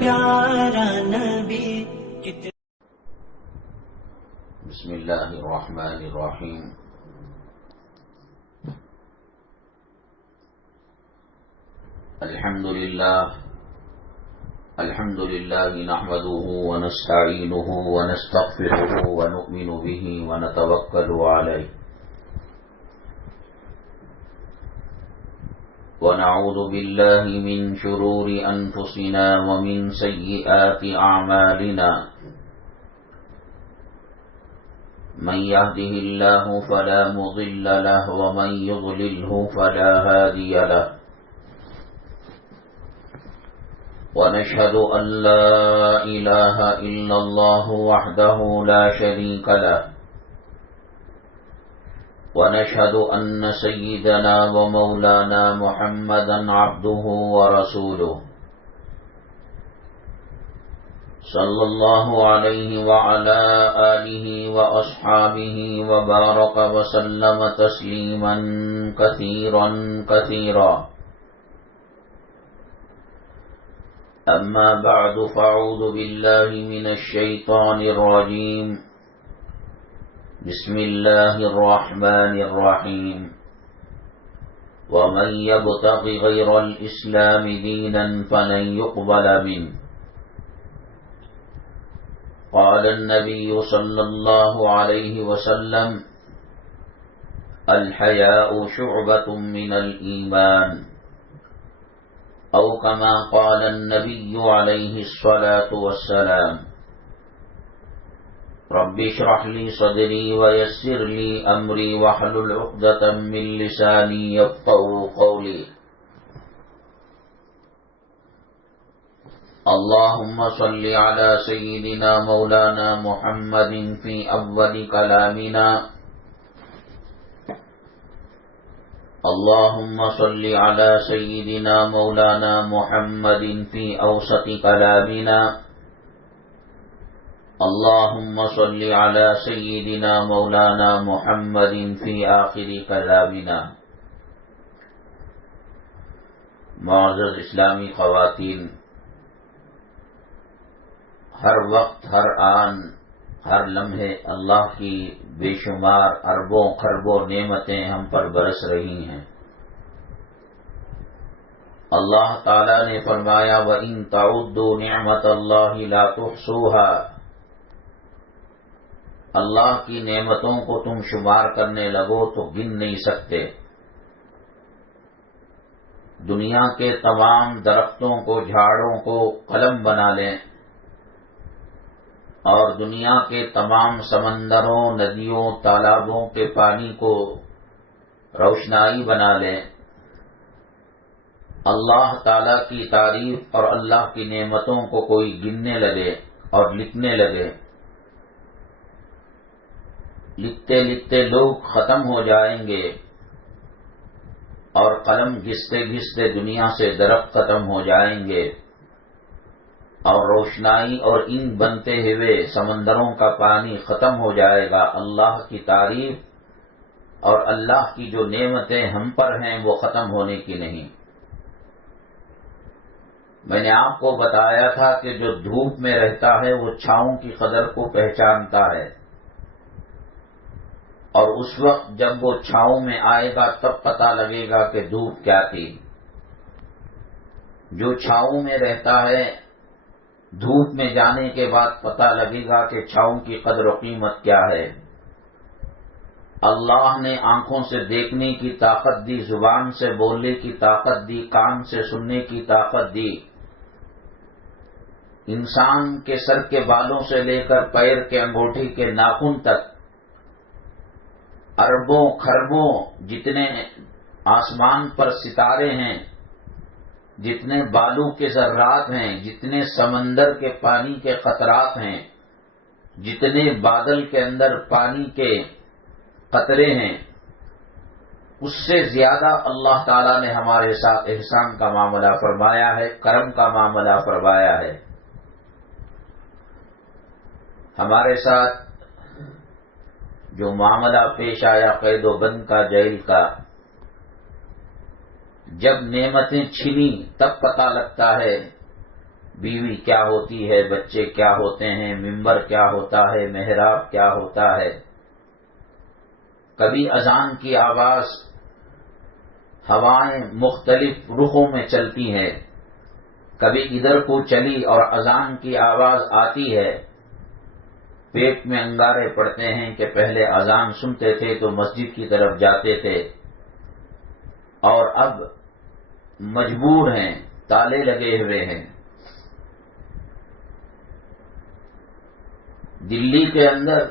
پیارا نبی کتنا. بسم اللہ الرحمن الرحیم. الحمد للہ نحمده ونستعینه ونستغفره ونؤمن به ونتوکل علیہ ونعوذ باللہ من شرور انفسنا ومن سیئات اعمالنا من يهده الله فلا مضل له ومن يضلله فلا هادي له ونشهد أن لا إله إلا الله وحده لا شريك له ونشهد أن سيدنا ومولانا محمدا عبده ورسوله صلى الله عليه وعلى آله وأصحابه وبارك وسلم تسليما كثيرا كثيرا. أما بعد فأعوذ بالله من الشيطان الرجيم. بسم الله الرحمن الرحيم. ومن يبتغ غير الإسلام دينا فلن يقبل منه. قال النبي صلى الله عليه وسلم الحياء شعبة من الإيمان أو كما قال النبي عليه الصلاة والسلام. رب اشرح لي صدري ويسر لي أمري واحلل عقدة من لساني يفقهوا قولي. اللهم صل على سيدنا مولانا محمد في أول كلامنا. اللهم صل على سيدنا مولانا محمد في أوسط كلامنا. اللهم صل على سيدنا مولانا محمد في آخر كلامنا. معزز اسلامی خواتین، ہر وقت، ہر آن، ہر لمحے اللہ کی بے شمار اربوں خربوں نعمتیں ہم پر برس رہی ہیں. اللہ تعالی نے فرمایا وَإِن تَعُدُّوا نِعْمَةَ اللَّهِ لَا تُحْصُوهَا. اللہ کی نعمتوں کو تم شمار کرنے لگو تو گن نہیں سکتے. دنیا کے تمام درختوں کو، جھاڑوں کو قلم بنا لیں اور دنیا کے تمام سمندروں، ندیوں، تالابوں کے پانی کو روشنائی بنا لیں. اللہ تعالی کی تعریف اور اللہ کی نعمتوں کو کوئی گننے لگے اور لکھنے لگے، لکھتے لکھتے لوگ ختم ہو جائیں گے اور قلم گھستے گھستے دنیا سے درخت ختم ہو جائیں گے اور روشنائی اور انک بنتے ہوئے سمندروں کا پانی ختم ہو جائے گا. اللہ کی تعریف اور اللہ کی جو نعمتیں ہم پر ہیں وہ ختم ہونے کی نہیں. میں نے آپ کو بتایا تھا کہ جو دھوپ میں رہتا ہے وہ چھاؤں کی قدر کو پہچانتا ہے، اور اس وقت جب وہ چھاؤں میں آئے گا تب پتہ لگے گا کہ دھوپ کیا تھی. جو چھاؤں میں رہتا ہے دھوپ میں جانے کے بعد پتہ لگے گا کہ چھاؤں کی قدر و قیمت کیا ہے. اللہ نے آنکھوں سے دیکھنے کی طاقت دی، زبان سے بولنے کی طاقت دی، کان سے سننے کی طاقت دی. انسان کے سر کے بالوں سے لے کر پیر کے انگوٹھی کے ناخن تک اربوں خربوں جتنے آسمان پر ستارے ہیں، جتنے بالوں کے ذرات ہیں، جتنے سمندر کے پانی کے قطرات ہیں، جتنے بادل کے اندر پانی کے قطرے ہیں، اس سے زیادہ اللہ تعالیٰ نے ہمارے ساتھ احسان کا معاملہ فرمایا ہے، کرم کا معاملہ فرمایا ہے. ہمارے ساتھ جو معاملہ پیش آیا قید و بند کا، جیل کا، جب نعمتیں چھنی تب پتہ لگتا ہے بیوی کیا ہوتی ہے، بچے کیا ہوتے ہیں، ممبر کیا ہوتا ہے، محراب کیا ہوتا ہے۔ کبھی اذان کی آواز ہوائیں مختلف رخوں میں چلتی ہیں، کبھی ادھر کو چلی اور اذان کی آواز آتی ہے، پیٹ میں انگارے پڑتے ہیں کہ پہلے اذان سنتے تھے تو مسجد کی طرف جاتے تھے اور اب مجبور ہیں، تالے لگے ہوئے ہیں۔ دلی کے اندر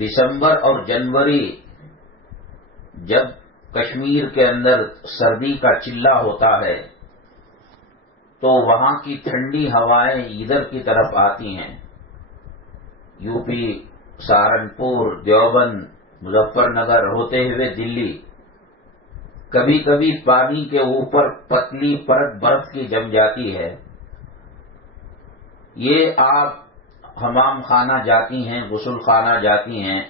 دسمبر اور جنوری جب کشمیر کے اندر سردی کا چلہ ہوتا ہے تو وہاں کی ٹھنڈی ہوائیں ادھر کی طرف آتی ہیں، یو پی، سہارنپور، دیوبند، مظفر نگر ہوتے ہوئے دلی۔ کبھی کبھی پانی کے اوپر پتلی پرت برف کی جم جاتی ہے۔ یہ آپ حمام خانہ جاتی ہیں، غسل خانہ جاتی ہیں،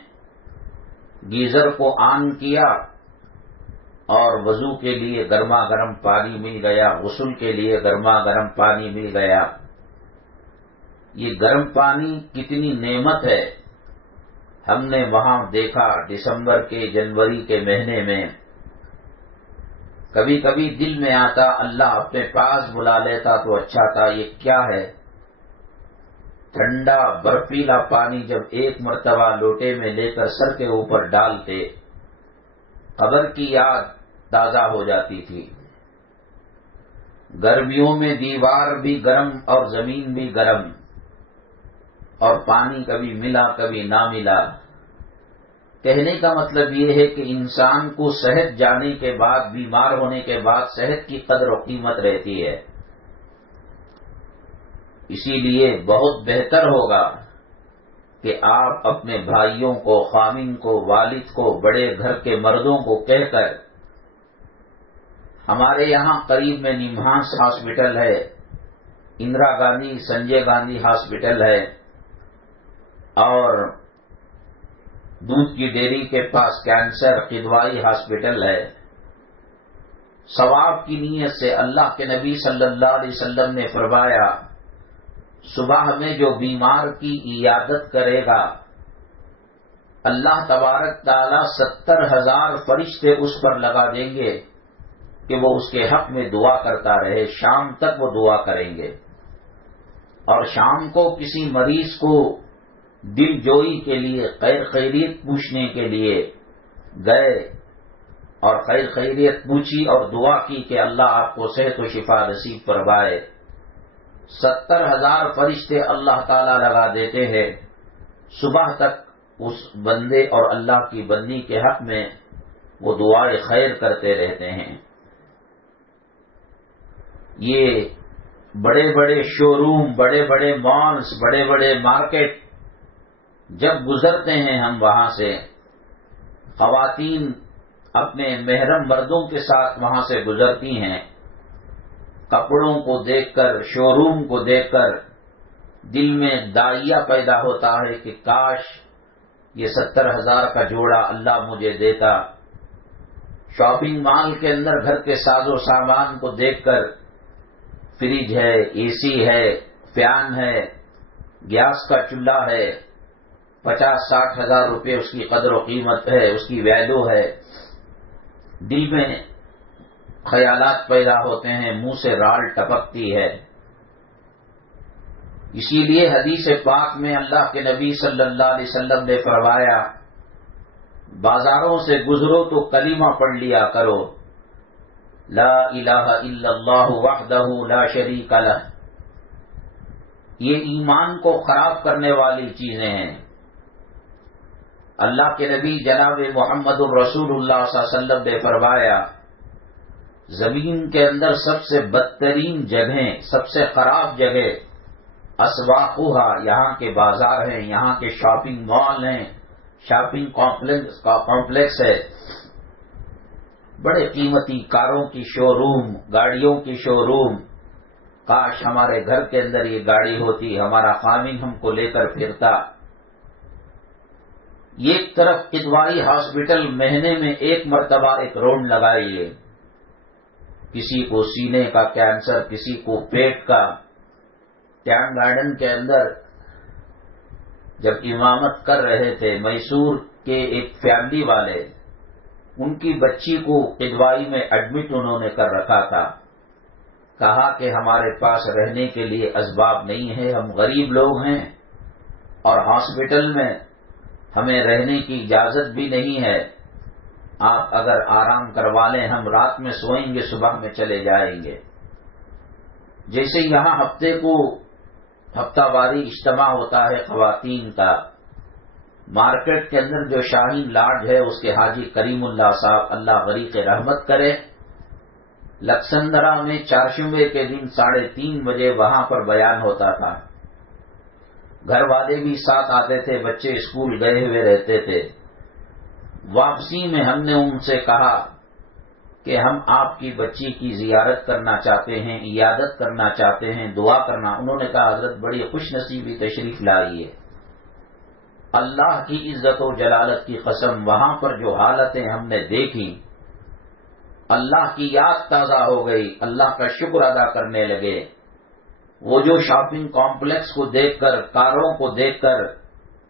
گیزر کو آن کیا اور وضو کے لیے گرما گرم پانی مل گیا، غسل کے لیے گرما گرم پانی مل گیا۔ یہ گرم پانی کتنی نعمت ہے، ہم نے وہاں دیکھا دسمبر کے جنوری کے مہینے میں۔ کبھی کبھی دل میں آتا اللہ اپنے پاس بلا لیتا تو اچھا تھا، یہ کیا ہے؟ ٹھنڈا برفیلا پانی جب ایک مرتبہ لوٹے میں لے کر سر کے اوپر ڈالتے، قبر کی یاد تازہ ہو جاتی تھی۔ گرمیوں میں دیوار بھی گرم اور زمین بھی گرم، اور پانی کبھی ملا کبھی نہ ملا۔ کہنے کا مطلب یہ ہے کہ انسان کو صحت جانے کے بعد، بیمار ہونے کے بعد صحت کی قدر و قیمت رہتی ہے۔ اسی لیے بہت بہتر ہوگا کہ آپ اپنے بھائیوں کو، خامن کو، والد کو، بڑے گھر کے مردوں کو کہہ کر، ہمارے یہاں قریب میں نمہانس ہاسپٹل ہے، اندرا گاندھی، سنجے گاندھی ہاسپٹل ہے، اور دودھ کی ڈیری کے پاس کینسر قدوائی ہاسپٹل ہے۔ ثواب کی نیت سے اللہ کے نبی صلی اللہ علیہ وسلم نے فرمایا، صبح میں جو بیمار کی عیادت کرے گا اللہ تبارک تعالی 70,000 فرشتے اس پر لگا دیں گے کہ وہ اس کے حق میں دعا کرتا رہے، شام تک وہ دعا کریں گے۔ اور شام کو کسی مریض کو دل جوئی کے لیے، خیر خیریت پوچھنے کے لیے گئے اور خیر خیریت پوچھی اور دعا کی کہ اللہ آپ کو صحت و شفا نصیب فرمائے، 70,000 فرشتے اللہ تعالی لگا دیتے ہیں، صبح تک اس بندے اور اللہ کی بندی کے حق میں وہ دعائے خیر کرتے رہتے ہیں۔ یہ بڑے بڑے شو روم، بڑے بڑے مالز، بڑے بڑے مارکیٹ جب گزرتے ہیں ہم وہاں سے، خواتین اپنے محرم مردوں کے ساتھ وہاں سے گزرتی ہیں، کپڑوں کو دیکھ کر، شو روم کو دیکھ کر دل میں داعیہ پیدا ہوتا ہے کہ کاش یہ 70,000 کا جوڑا اللہ مجھے دیتا۔ شاپنگ مال کے اندر گھر کے ساز و سامان کو دیکھ کر، فریج ہے، اے سی ہے، فین ہے، گیس کا چولہا ہے، 50-60 ہزار روپے اس کی قدر و قیمت ہے، اس کی ویلیو ہے، دل میں خیالات پیدا ہوتے ہیں، منہ سے رال ٹپکتی ہے۔ اسی لیے حدیث پاک میں اللہ کے نبی صلی اللہ علیہ وسلم نے فرمایا، بازاروں سے گزرو تو کلمہ پڑھ لیا کرو، لا الہ الا اللہ وحدہ لا شریک لہ۔ یہ ایمان کو خراب کرنے والی چیزیں ہیں۔ اللہ کے نبی جناب محمد الرسول اللہ صلی اللہ علیہ وسلم نے فرمایا، زمین کے اندر سب سے بدترین جگہیں، سب سے خراب جگہ اسواقھا، یہاں کے بازار ہیں، یہاں کے شاپنگ مال ہیں، شاپنگ کمپلیکس ہے، بڑے قیمتی کاروں کی شو روم، گاڑیوں کی شو روم۔ کاش ہمارے گھر کے اندر یہ گاڑی ہوتی، ہمارا خامن ہم کو لے کر پھرتا۔ ایک طرف قدوائی ہاسپٹل مہینے میں ایک مرتبہ ایک راؤنڈ لگائیے، کسی کو سینے کا کینسر، کسی کو پیٹ کا۔ ٹینک گارڈن کے اندر جب امامت کر رہے تھے، میسور کے ایک فیملی والے، ان کی بچی کو قدوائی میں ایڈمٹ انہوں نے کر رکھا تھا۔ کہا کہ ہمارے پاس رہنے کے لیے اسباب نہیں ہے، ہم غریب لوگ ہیں اور ہاسپٹل میں ہمیں رہنے کی اجازت بھی نہیں ہے، آپ اگر آرام کروا لیں، ہم رات میں سوئیں گے، صبح میں چلے جائیں گے۔ جیسے یہاں ہفتہ واری اجتماع ہوتا ہے خواتین کا، مارکیٹ کے اندر جو شاہین لاڈج ہے اس کے حاجی کریم اللہ صاحب، اللہ غریق رحمت کرے، لکسندرا میں چہارشنبے کے دن 3:30 بجے وہاں پر بیان ہوتا تھا۔ گھر والے بھی ساتھ آتے تھے، بچے اسکول گئے ہوئے رہتے تھے۔ واپسی میں ہم نے ان سے کہا کہ ہم آپ کی بچی کی زیارت کرنا چاہتے ہیں، عیادت کرنا چاہتے ہیں، دعا کرنا۔ انہوں نے کہا حضرت بڑی خوش نصیبی تشریف لائی ہے، اللہ کی عزت و جلالت کی قسم، وہاں پر جو حالتیں ہم نے دیکھی، اللہ کی یاد تازہ ہو گئی، اللہ کا شکر ادا کرنے لگے۔ وہ جو شاپنگ کمپلیکس کو دیکھ کر، کاروں کو دیکھ کر،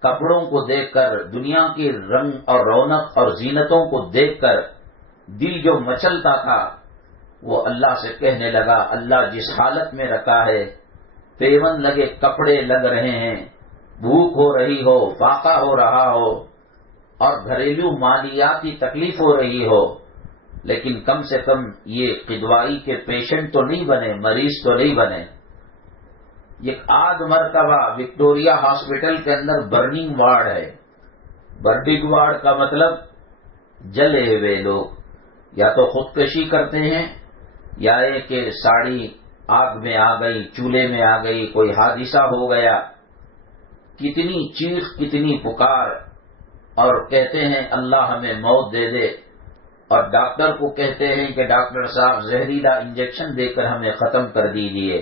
کپڑوں کو دیکھ کر، دنیا کی رنگ اور رونق اور زینتوں کو دیکھ کر دل جو مچلتا تھا، وہ اللہ سے کہنے لگا اللہ جس حالت میں رکھا ہے، پیون لگے کپڑے لگ رہے ہیں، بھوک ہو رہی ہو، فاقہ ہو رہا ہو اور گھریلو مالیاتی تکلیف ہو رہی ہو، لیکن کم سے کم یہ قدوائی کے پیشنٹ تو نہیں بنے، مریض تو نہیں بنے۔ ایک آدھ مرتبہ وکٹوریا ہاسپٹل کے اندر برننگ وارڈ ہے۔ برننگ وارڈ کا مطلب جلے ہوئے لوگ یا تو خودکشی کرتے ہیں یا ایک کہ ساڑی آگ میں آ گئی، چولہے میں آ گئی، کوئی حادثہ ہو گیا، کتنی چیخ کتنی پکار، اور کہتے ہیں اللہ ہمیں موت دے دے، اور ڈاکٹر کو کہتے ہیں کہ ڈاکٹر صاحب زہریلا انجیکشن دے کر ہمیں ختم کر دیجیے،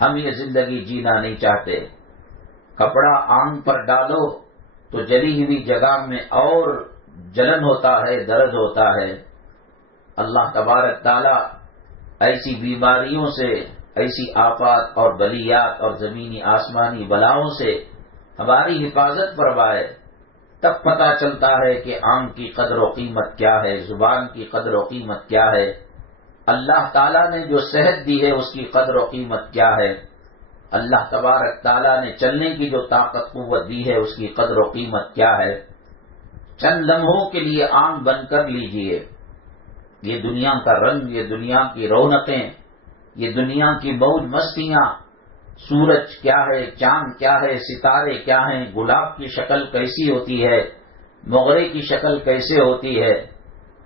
ہم یہ زندگی جینا نہیں چاہتے۔ کپڑا آنکھ پر ڈالو تو جلی ہوئی جگہ میں اور جلن ہوتا ہے، درد ہوتا ہے۔ اللہ تبارک تعالی ایسی بیماریوں سے، ایسی آفات اور بلیات اور زمینی آسمانی بلاؤں سے ہماری حفاظت فرمائے، تب پتہ چلتا ہے کہ آنکھ کی قدر و قیمت کیا ہے، زبان کی قدر و قیمت کیا ہے، اللہ تعالیٰ نے جو صحت دی ہے اس کی قدر و قیمت کیا ہے، اللہ تبارک تعالیٰ نے چلنے کی جو طاقت قوت دی ہے اس کی قدر و قیمت کیا ہے۔ چند لمحوں کے لیے آنکھ بند کر لیجئے، یہ دنیا کا رنگ، یہ دنیا کی رونقیں، یہ دنیا کی موج مستیاں، سورج کیا ہے، چاند کیا ہے، ستارے کیا ہیں، گلاب کی شکل کیسی ہوتی ہے، موغرے کی شکل کیسے ہوتی ہے،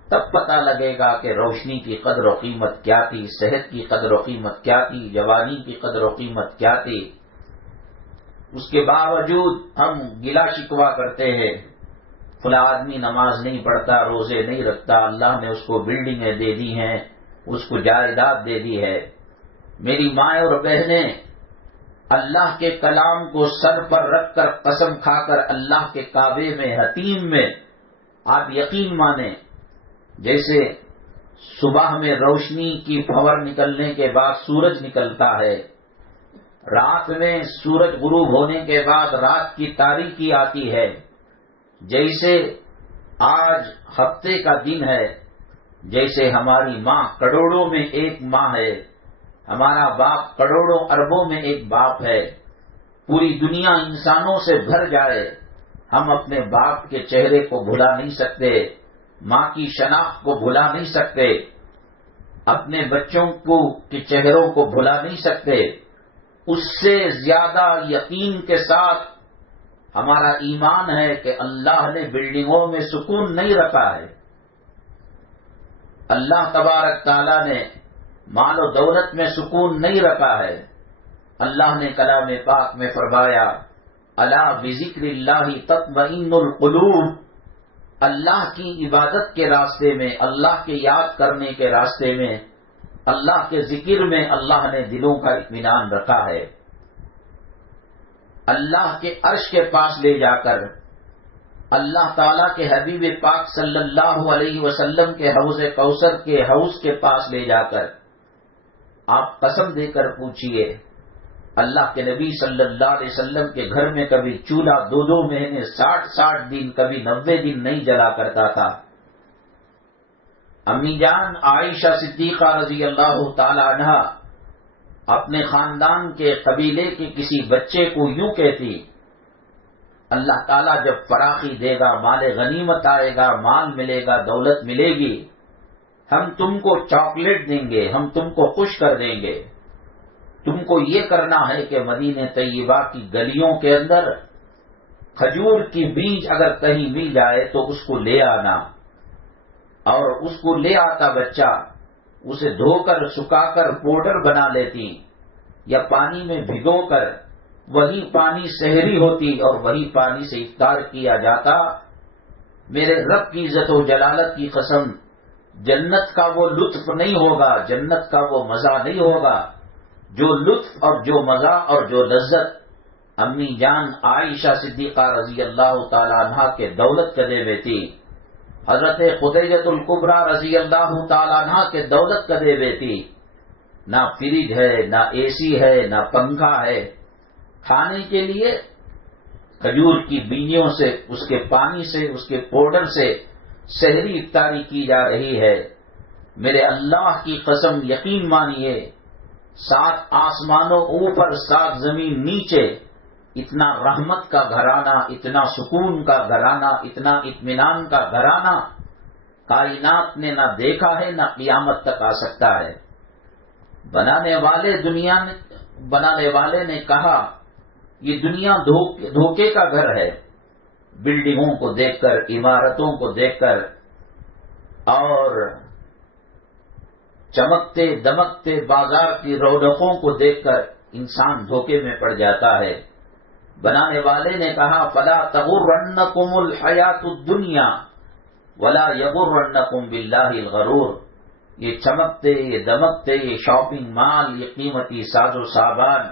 تب پتہ لگے گا کہ روشنی کی قدر و قیمت کیا تھی، صحت کی قدر و قیمت کیا تھی، جوانی کی قدر و قیمت کیا تھی۔ اس کے باوجود ہم گلا شکوہ کرتے ہیں، فلاں آدمی نماز نہیں پڑھتا، روزے نہیں رکھتا، اللہ نے اس کو بلڈنگیں دے دی ہیں، اس کو جائیداد دے دی ہے۔ میری مائیں اور بہنیں، اللہ کے کلام کو سر پر رکھ کر قسم کھا کر اللہ کے کعبے میں حتیم میں آپ یقین مانیں، جیسے صبح میں روشنی کی پھور نکلنے کے بعد سورج نکلتا ہے، رات میں سورج غروب ہونے کے بعد رات کی تاریکی آتی ہے، جیسے آج ہفتے کا دن ہے، جیسے ہماری ماں کروڑوں میں ایک ماں ہے، ہمارا باپ کروڑوں اربوں میں ایک باپ ہے، پوری دنیا انسانوں سے بھر جائے، ہم اپنے باپ کے چہرے کو بھلا نہیں سکتے، ماں کی شناخت کو بھلا نہیں سکتے، اپنے بچوں کے چہروں کو بھلا نہیں سکتے۔ اس سے زیادہ یقین کے ساتھ ہمارا ایمان ہے کہ اللہ نے بلڈنگوں میں سکون نہیں رکھا ہے، اللہ تبارک تعالیٰ نے مال و دولت میں سکون نہیں رکھا ہے۔ اللہ نے کلام پاک میں فرمایا الا بذکر اللہ تطمئن القلوب، اللہ کی عبادت کے راستے میں، اللہ کے یاد کرنے کے راستے میں، اللہ کے ذکر میں اللہ نے دلوں کا اطمینان رکھا ہے۔ اللہ کے عرش کے پاس لے جا کر، اللہ تعالیٰ کے حبیب پاک صلی اللہ علیہ وسلم کے حوض کوثر کے حوض کے پاس لے جا کر آپ قسم دے کر پوچھئے، اللہ کے نبی صلی اللہ علیہ وسلم کے گھر میں کبھی چولہا 2 مہینے 60 دن کبھی 90 دن نہیں جلا کرتا تھا۔ امی جان عائشہ صدیقہ رضی اللہ تعالی عنہا اپنے خاندان کے قبیلے کے کسی بچے کو یوں کہتی، اللہ تعالیٰ جب فراخی دے گا، مال غنیمت آئے گا، مال ملے گا، دولت ملے گی، ہم تم کو چاکلیٹ دیں گے، ہم تم کو خوش کر دیں گے۔ تم کو یہ کرنا ہے کہ مدینہ طیبہ کی گلیوں کے اندر کھجور کی بیج اگر کہیں مل جائے تو اس کو لے آنا، اور اس کو لے آتا بچہ، اسے دھو کر سکھا کر پاؤڈر بنا لیتی یا پانی میں بھگو کر، وہی پانی سحری ہوتی اور وہی پانی سے افطار کیا جاتا۔ میرے رب کی عزت و جلالت کی قسم، جنت کا وہ لطف نہیں ہوگا، جنت کا وہ مزہ نہیں ہوگا جو لطف اور جو مزہ اور جو لذت امی جان عائشہ صدیقہ رضی اللہ تعالی عنہا کے دولت کدے میں تھی، حضرت خدیجہ الکبریٰ رضی اللہ تعالی عنہا کے دولت کدے میں تھی۔ نہ فریج ہے، نہ اے سی ہے، نہ پنکھا ہے، کھانے کے لیے کھجور کی بیجوں سے، اس کے پانی سے، اس کے پاؤڈر سے سحری افطاری کی جا رہی ہے۔ میرے اللہ کی قسم یقین مانیے، 7 آسمانوں اوپر 7 زمین نیچے، اتنا رحمت کا گھرانہ، اتنا سکون کا گھرانہ، اتنا اطمینان کا گھرانہ کائنات نے نہ دیکھا ہے، نہ قیامت تک آ سکتا ہے۔ بنانے والے نے کہا یہ دنیا دھوکے کا گھر ہے، بلڈنگوں کو دیکھ کر، عمارتوں کو دیکھ کر اور چمکتے دمکتے بازار کی رونقوں کو دیکھ کر انسان دھوکے میں پڑ جاتا ہے۔ بنانے والے نے کہا فلا تغرنکم الحیات الدنیا ولا یغرنکم باللہ الغرور، یہ چمکتے، یہ دمکتے، یہ شاپنگ مال، یہ قیمتی ساز و سامان،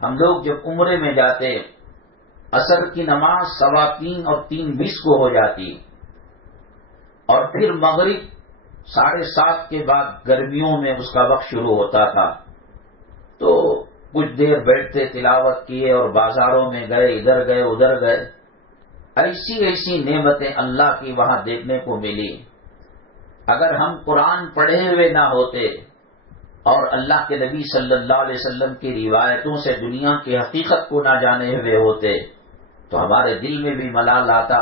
ہم لوگ جب عمرے میں جاتے عصر کی نماز 3:15 اور 3:20 کو ہو جاتی، اور پھر مغرب 7:30 کے بعد گرمیوں میں اس کا وقت شروع ہوتا تھا، تو کچھ دیر بیٹھتے، تلاوت کیے اور بازاروں میں گئے، ادھر گئے ادھر گئے، ایسی نعمتیں اللہ کی وہاں دیکھنے کو ملی۔ اگر ہم قرآن پڑھے ہوئے نہ ہوتے اور اللہ کے نبی صلی اللہ علیہ وسلم کی روایتوں سے دنیا کی حقیقت کو نہ جانے ہوئے ہوتے تو ہمارے دل میں بھی ملال آتا،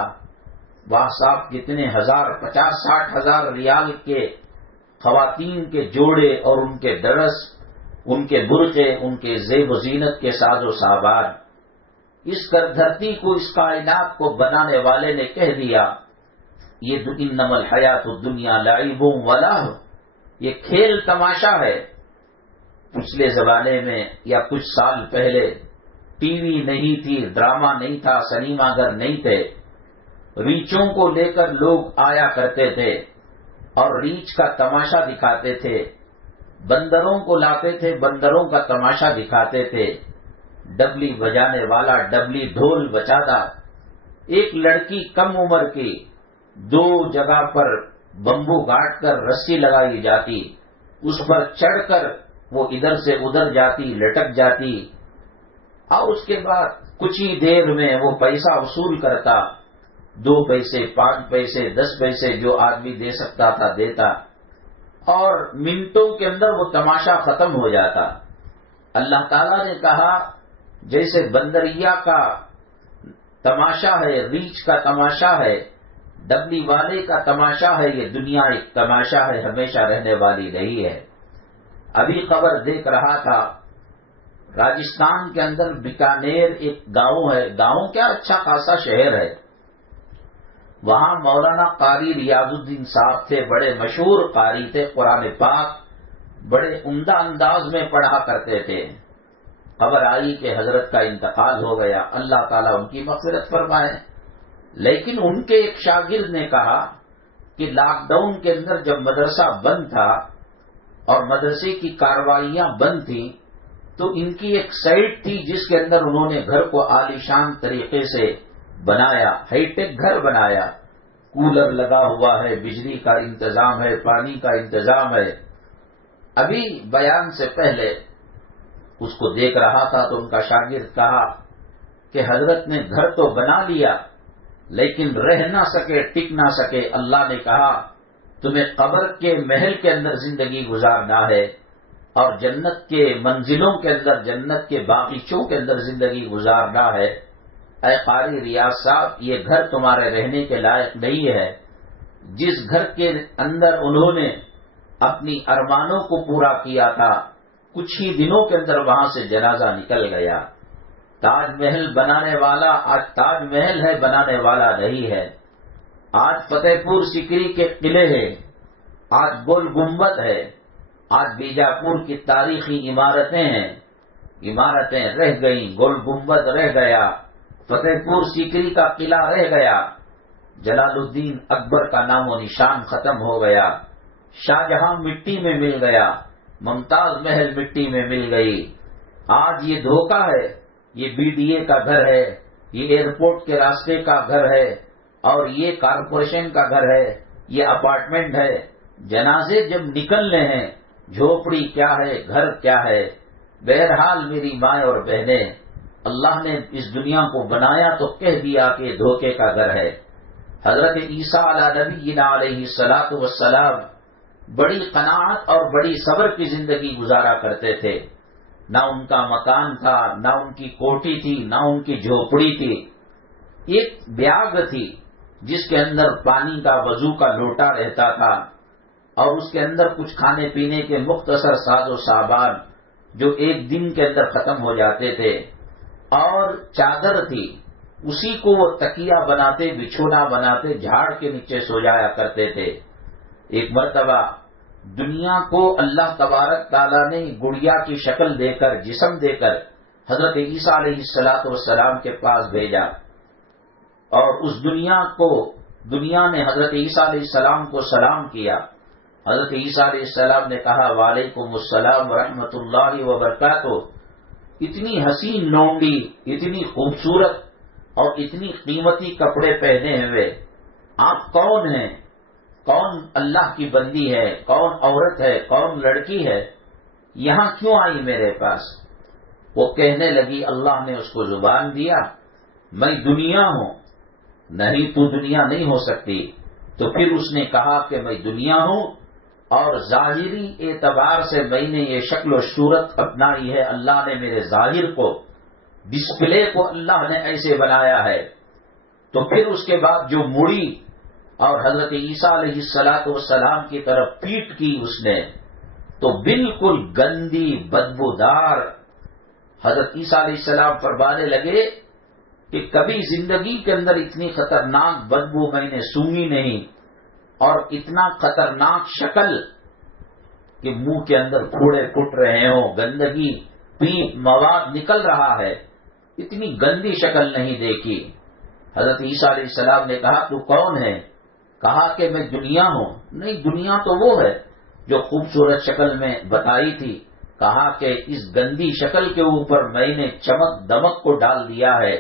واہ صاحب کتنے 50-60 ہزار ریال کے خواتین کے جوڑے اور ان کے ڈرس، ان کے برقعے، ان کے زیب و زینت کے ساز و سامان۔ اس دھرتی کو، اس کائنات کو بنانے والے نے کہہ دیا یہ انما الحیات الدنیا لعب و لہو، یہ کھیل تماشا ہے۔ پچھلے زمانے میں یا کچھ سال پہلے ٹی وی نہیں تھی، ڈرامہ نہیں تھا، سنیما گھر نہیں تھے، ریچھوں کو لے کر لوگ آیا کرتے تھے اور ریچھ کا تماشا دکھاتے تھے، بندروں کو لاتے تھے، بندروں کا تماشا دکھاتے تھے، ڈبلی بجانے والا ڈبلی ڈھول بجاتا، ایک لڑکی کم عمر کی 2 جگہ پر بمبو گاٹ کر رسی لگائی جاتی، اس پر چڑھ کر وہ ادھر سے ادھر جاتی، لٹک جاتی، اور اس کے بعد کچھ ہی دیر میں وہ پیسہ وصول کرتا، 2 پیسے، 5 پیسے، 10 پیسے جو آدمی دے سکتا تھا دیتا، اور منٹوں کے اندر وہ تماشا ختم ہو جاتا۔ اللہ تعالیٰ نے کہا جیسے بندریا کا تماشا ہے، ریچھ کا تماشا ہے، ڈبلی والے کا تماشا ہے، یہ دنیا ایک تماشا ہے، ہمیشہ رہنے والی نہیں ہے۔ ابھی خبر دیکھ رہا تھا، راجستھان کے اندر بیکانیر ایک گاؤں ہے، گاؤں کیا اچھا خاصا شہر ہے، وہاں مولانا قاری ریاض الدین صاحب تھے، بڑے مشہور قاری تھے، قرآن پاک بڑے عمدہ انداز میں پڑھا کرتے تھے۔ خبر آئی کہ حضرت کا انتقال ہو گیا، اللہ تعالیٰ ان کی مغفرت فرمائے۔ لیکن ان کے ایک شاگرد نے کہا کہ لاک ڈاؤن کے اندر جب مدرسہ بند تھا اور مدرسے کی کاروائیاں بند تھیں تو ان کی ایک سائٹ تھی جس کے اندر انہوں نے گھر کو عالیشان طریقے سے بنایا، ہائی ٹیک گھر بنایا، کولر لگا ہوا ہے، بجلی کا انتظام ہے، پانی کا انتظام ہے، ابھی بیان سے پہلے اس کو دیکھ رہا تھا تو ان کا شاگرد کہا کہ حضرت نے گھر تو بنا لیا لیکن رہ نہ سکے، ٹک نہ سکے۔ اللہ نے کہا تمہیں قبر کے محل کے اندر زندگی گزارنا ہے اور جنت کے منزلوں کے اندر، جنت کے باغیچوں کے اندر زندگی گزارنا ہے۔ اے قاری ریاض صاحب، یہ گھر تمہارے رہنے کے لائق نہیں ہے۔ جس گھر کے اندر انہوں نے اپنی ارمانوں کو پورا کیا تھا، کچھ ہی دنوں کے اندر وہاں سے جنازہ نکل گیا۔ تاج محل بنانے والا آج تاج محل ہے، بنانے والا نہیں ہے۔ آج فتح پور سیکری کے قلعے ہیں، آج گول گنبد ہے، آج بیجاپور کی تاریخی عمارتیں ہیں، عمارتیں رہ گئیں، گول گنبد رہ گیا، فتح پور سیکری کا قلعہ رہ گیا، جلال الدین اکبر کا نام و نشان ختم ہو گیا، شاہجہاں مٹی میں مل گیا، ممتاز محل مٹی میں مل گئی۔ آج یہ دھوکہ ہے، یہ بی ڈی اے کا گھر ہے، یہ ایئرپورٹ کے راستے کا گھر ہے، اور یہ کارپوریشن کا گھر ہے، یہ اپارٹمنٹ ہے۔ جنازے جب نکلنے ہیں، جھوپڑی کیا ہے، گھر کیا ہے۔ بہرحال میری ماں اور بہنیں، اللہ نے اس دنیا کو بنایا تو کہہ دیا کہ دھوکے کا گھر ہے۔ حضرت عیسیٰ علیہ نبینا علیہ الصلاۃ والسلام بڑی قناعت اور بڑی صبر کی زندگی گزارا کرتے تھے۔ نہ ان کا مکان تھا، نہ ان کی کوٹھی تھی، نہ ان کی جھوپڑی تھی، ایک بیاگ تھی جس کے اندر پانی کا وضو کا لوٹا رہتا تھا، اور اس کے اندر کچھ کھانے پینے کے مختصر ساز و سامان جو ایک دن کے اندر ختم ہو جاتے تھے، اور چادر تھی، اسی کو وہ تکیہ بناتے، بچھونا بناتے، جھاڑ کے نیچے سو جایا کرتے تھے۔ ایک مرتبہ دنیا کو اللہ تبارک تعالیٰ نے گڑیا کی شکل دے کر، جسم دے کر حضرت عیسیٰ علیہ الصلاۃ والسلام کے پاس بھیجا، اور اس دنیا نے حضرت عیسیٰ علیہ السلام کو سلام کیا۔ حضرت عیسیٰ علیہ السلام نے کہا وعلیکم السلام ورحمۃ اللہ وبرکاتہ۔ اتنی حسین لونڈی، اتنی خوبصورت اور اتنی قیمتی کپڑے پہنے ہوئے، آپ کون ہیں؟ کون اللہ کی بندی ہے؟ کون عورت ہے؟ کون لڑکی ہے؟ یہاں کیوں آئی میرے پاس؟ وہ کہنے لگی، اللہ نے اس کو زبان دیا، میں دنیا ہوں۔ نہیں، تو دنیا نہیں ہو سکتی۔ تو پھر اس نے کہا کہ میں دنیا ہوں، اور ظاہری اعتبار سے میں نے یہ شکل و صورت اپنائی ہے، اللہ نے میرے ظاہر کو، ڈسپلے کو اللہ نے ایسے بنایا ہے۔ تو پھر اس کے بعد جو مڑی اور حضرت عیسیٰ علیہ الصلاۃ والسلام کی طرف پیٹ کی اس نے، تو بالکل گندی بدبودار۔ حضرت عیسیٰ علیہ السلام فرمانے لگے کہ کبھی زندگی کے اندر اتنی خطرناک بدبو میں نے سونگی نہیں، اور اتنا خطرناک شکل کہ منہ کے اندر پھوڑے پھٹ رہے ہوں، گندگی پیپ مواد نکل رہا ہے، اتنی گندی شکل نہیں دیکھی۔ حضرت عیسیٰ علیہ السلام نے کہا تو کون ہے؟ کہا کہ میں دنیا ہوں۔ نہیں، دنیا تو وہ ہے جو خوبصورت شکل میں بتائی تھی۔ کہا کہ اس گندی شکل کے اوپر میں نے چمک دمک کو ڈال دیا ہے،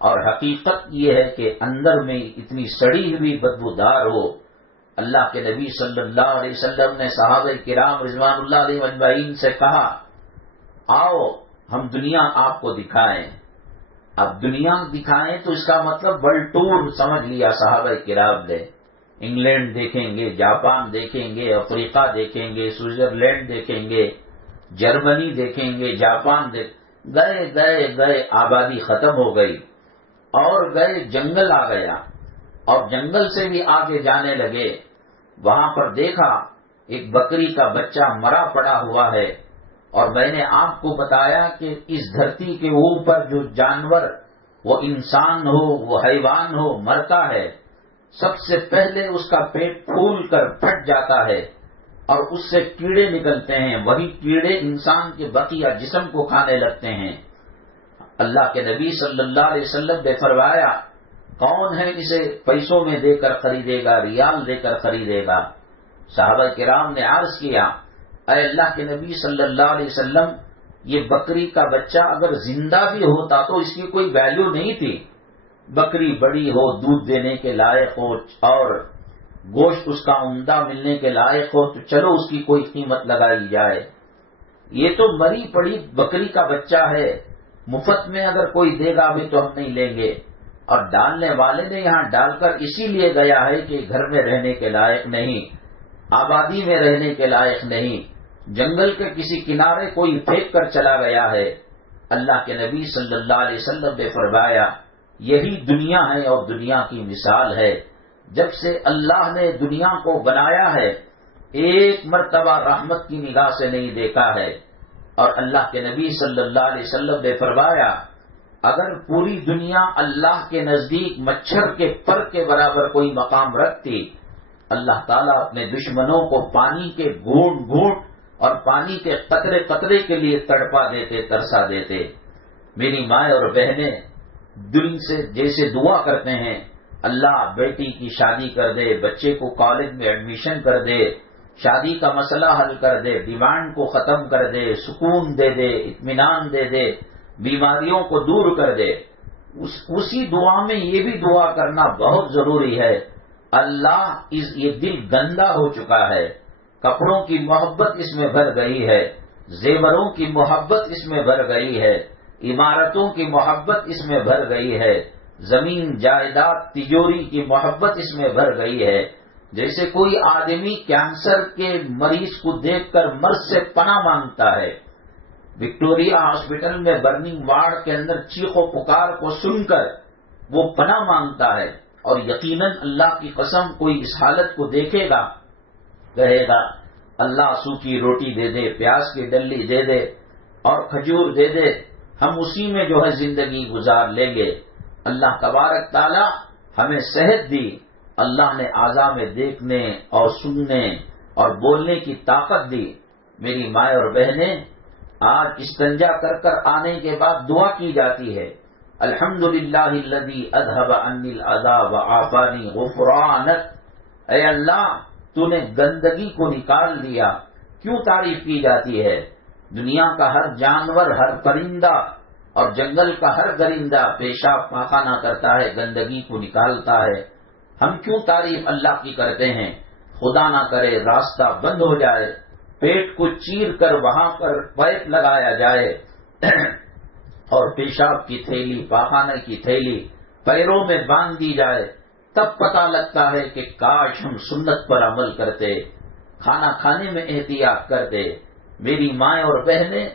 اور حقیقت یہ ہے کہ اندر میں اتنی سڑی ہوئی بدبودار ہو۔ اللہ کے نبی صلی اللہ علیہ وسلم نے صحابہ کرام رضوان اللہ علیہ اجمعین سے کہا آؤ ہم دنیا آپ کو دکھائیں۔ اب دنیا دکھائیں تو اس کا مطلب ورلڈ ٹور سمجھ لیا صحابہ کرام نے۔ انگلینڈ دیکھیں گے، جاپان دیکھیں گے، افریقہ دیکھیں گے، سوئٹزرلینڈ دیکھیں گے، جرمنی دیکھیں گے، جاپان گئے آبادی ختم ہو گئی، اور گئے جنگل آ گیا، اور جنگل سے بھی آگے جانے لگے۔ وہاں پر دیکھا ایک بکری کا بچہ مرا پڑا ہوا ہے، اور میں نے آپ کو بتایا کہ اس دھرتی کے اوپر جو جانور، وہ انسان ہو، وہ حیوان ہو، مرتا ہے، سب سے پہلے اس کا پیٹ پھول کر پھٹ جاتا ہے، اور اس سے کیڑے نکلتے ہیں، وہی کیڑے انسان کے بقیہ جسم کو کھانے لگتے ہیں۔ اللہ کے نبی صلی اللہ علیہ وسلم نے فرمایا کون ہے اسے پیسوں میں دے کر خریدے گا، ریال دے کر خریدے گا؟ صحابہ کرام نے عرض کیا اے اللہ کے نبی صلی اللہ علیہ وسلم، یہ بکری کا بچہ اگر زندہ بھی ہوتا تو اس کی کوئی ویلیو نہیں تھی۔ بکری بڑی ہو، دودھ دینے کے لائق ہو، اور گوشت اس کا عمدہ ملنے کے لائق ہو تو چلو اس کی کوئی قیمت لگائی جائے. یہ تو مری پڑی بکری کا بچہ ہے، مفت میں اگر کوئی دے گا بھی تو ہم نہیں لیں گے. اور ڈالنے والے نے یہاں ڈال کر اسی لیے گیا ہے کہ گھر میں رہنے کے لائق نہیں، آبادی میں رہنے کے لائق نہیں، جنگل کے کسی کنارے کوئی پھینک کر چلا گیا ہے. اللہ کے نبی صلی اللہ علیہ وسلم نے فرمایا یہی دنیا ہے اور دنیا کی مثال ہے. جب سے اللہ نے دنیا کو بنایا ہے ایک مرتبہ رحمت کی نگاہ سے نہیں دیکھا ہے. اور اللہ کے نبی صلی اللہ علیہ وسلم نے فرمایا اگر پوری دنیا اللہ کے نزدیک مچھر کے پر کے برابر کوئی مقام رکھتی، اللہ تعالیٰ اپنے دشمنوں کو پانی کے گھونٹ گھونٹ اور پانی کے قطرے قطرے کے لیے تڑپا دیتے، ترسا دیتے. میری مائیں اور بہنیں دل سے جیسے دعا کرتے ہیں اللہ بیٹی کی شادی کر دے، بچے کو کالج میں ایڈمیشن کر دے، شادی کا مسئلہ حل کر دے، ڈیمانڈ کو ختم کر دے، سکون دے دے، اطمینان دے دے، بیماریوں کو دور کر دے، اسی دعا میں یہ بھی دعا کرنا بہت ضروری ہے اللہ یہ دل گندا ہو چکا ہے، کپڑوں کی محبت اس میں بھر گئی ہے، زیوروں کی محبت اس میں بھر گئی ہے، عمارتوں کی محبت اس میں بھر گئی ہے، زمین جائیداد تجوری کی محبت اس میں بھر گئی ہے. جیسے کوئی آدمی کینسر کے مریض کو دیکھ کر مرض سے پناہ مانگتا ہے. وکٹوریا ہاسپٹل میں برننگ وارڈ کے اندر چیخ و پکار کو سن کر وہ پناہ مانگتا ہے، اور یقیناً اللہ کی قسم کوئی اس حالت کو دیکھے گا کہے گا اللہ سوکھی روٹی دے دے، پیاز کی ڈلی دے دے اور کھجور دے دے، ہم اسی میں جو ہے زندگی گزار لیں گے. اللہ تبارک تعالی ہمیں صحت دی، اللہ نے اعضاء میں دیکھنے اور سننے اور بولنے کی طاقت دی. میری مائیں اور بہنیں آج استنجا کر کر آنے کے بعد دعا کی جاتی ہے الحمدللہ الذی اذھب عنی الاذی وعافانی غفرانک. اے اللہ تو نے گندگی کو نکال دیا. کیوں تعریف کی جاتی ہے؟ دنیا کا ہر جانور، ہر پرندہ اور جنگل کا ہر درندہ پیشاب پاخانہ کرتا ہے، گندگی کو نکالتا ہے. ہم کیوں تعریف اللہ کی کرتے ہیں؟ خدا نہ کرے راستہ بند ہو جائے، پیٹ کو چیر کر وہاں پر پائپ لگایا جائے اور پیشاب کی تھیلی، پاخانے کی تھیلی پیروں میں باندھ دی جائے، تب پتہ لگتا ہے کہ کاش ہم سنت پر عمل کرتے، کھانا کھانے میں احتیاط کرتے. میری مائیں اور بہنیں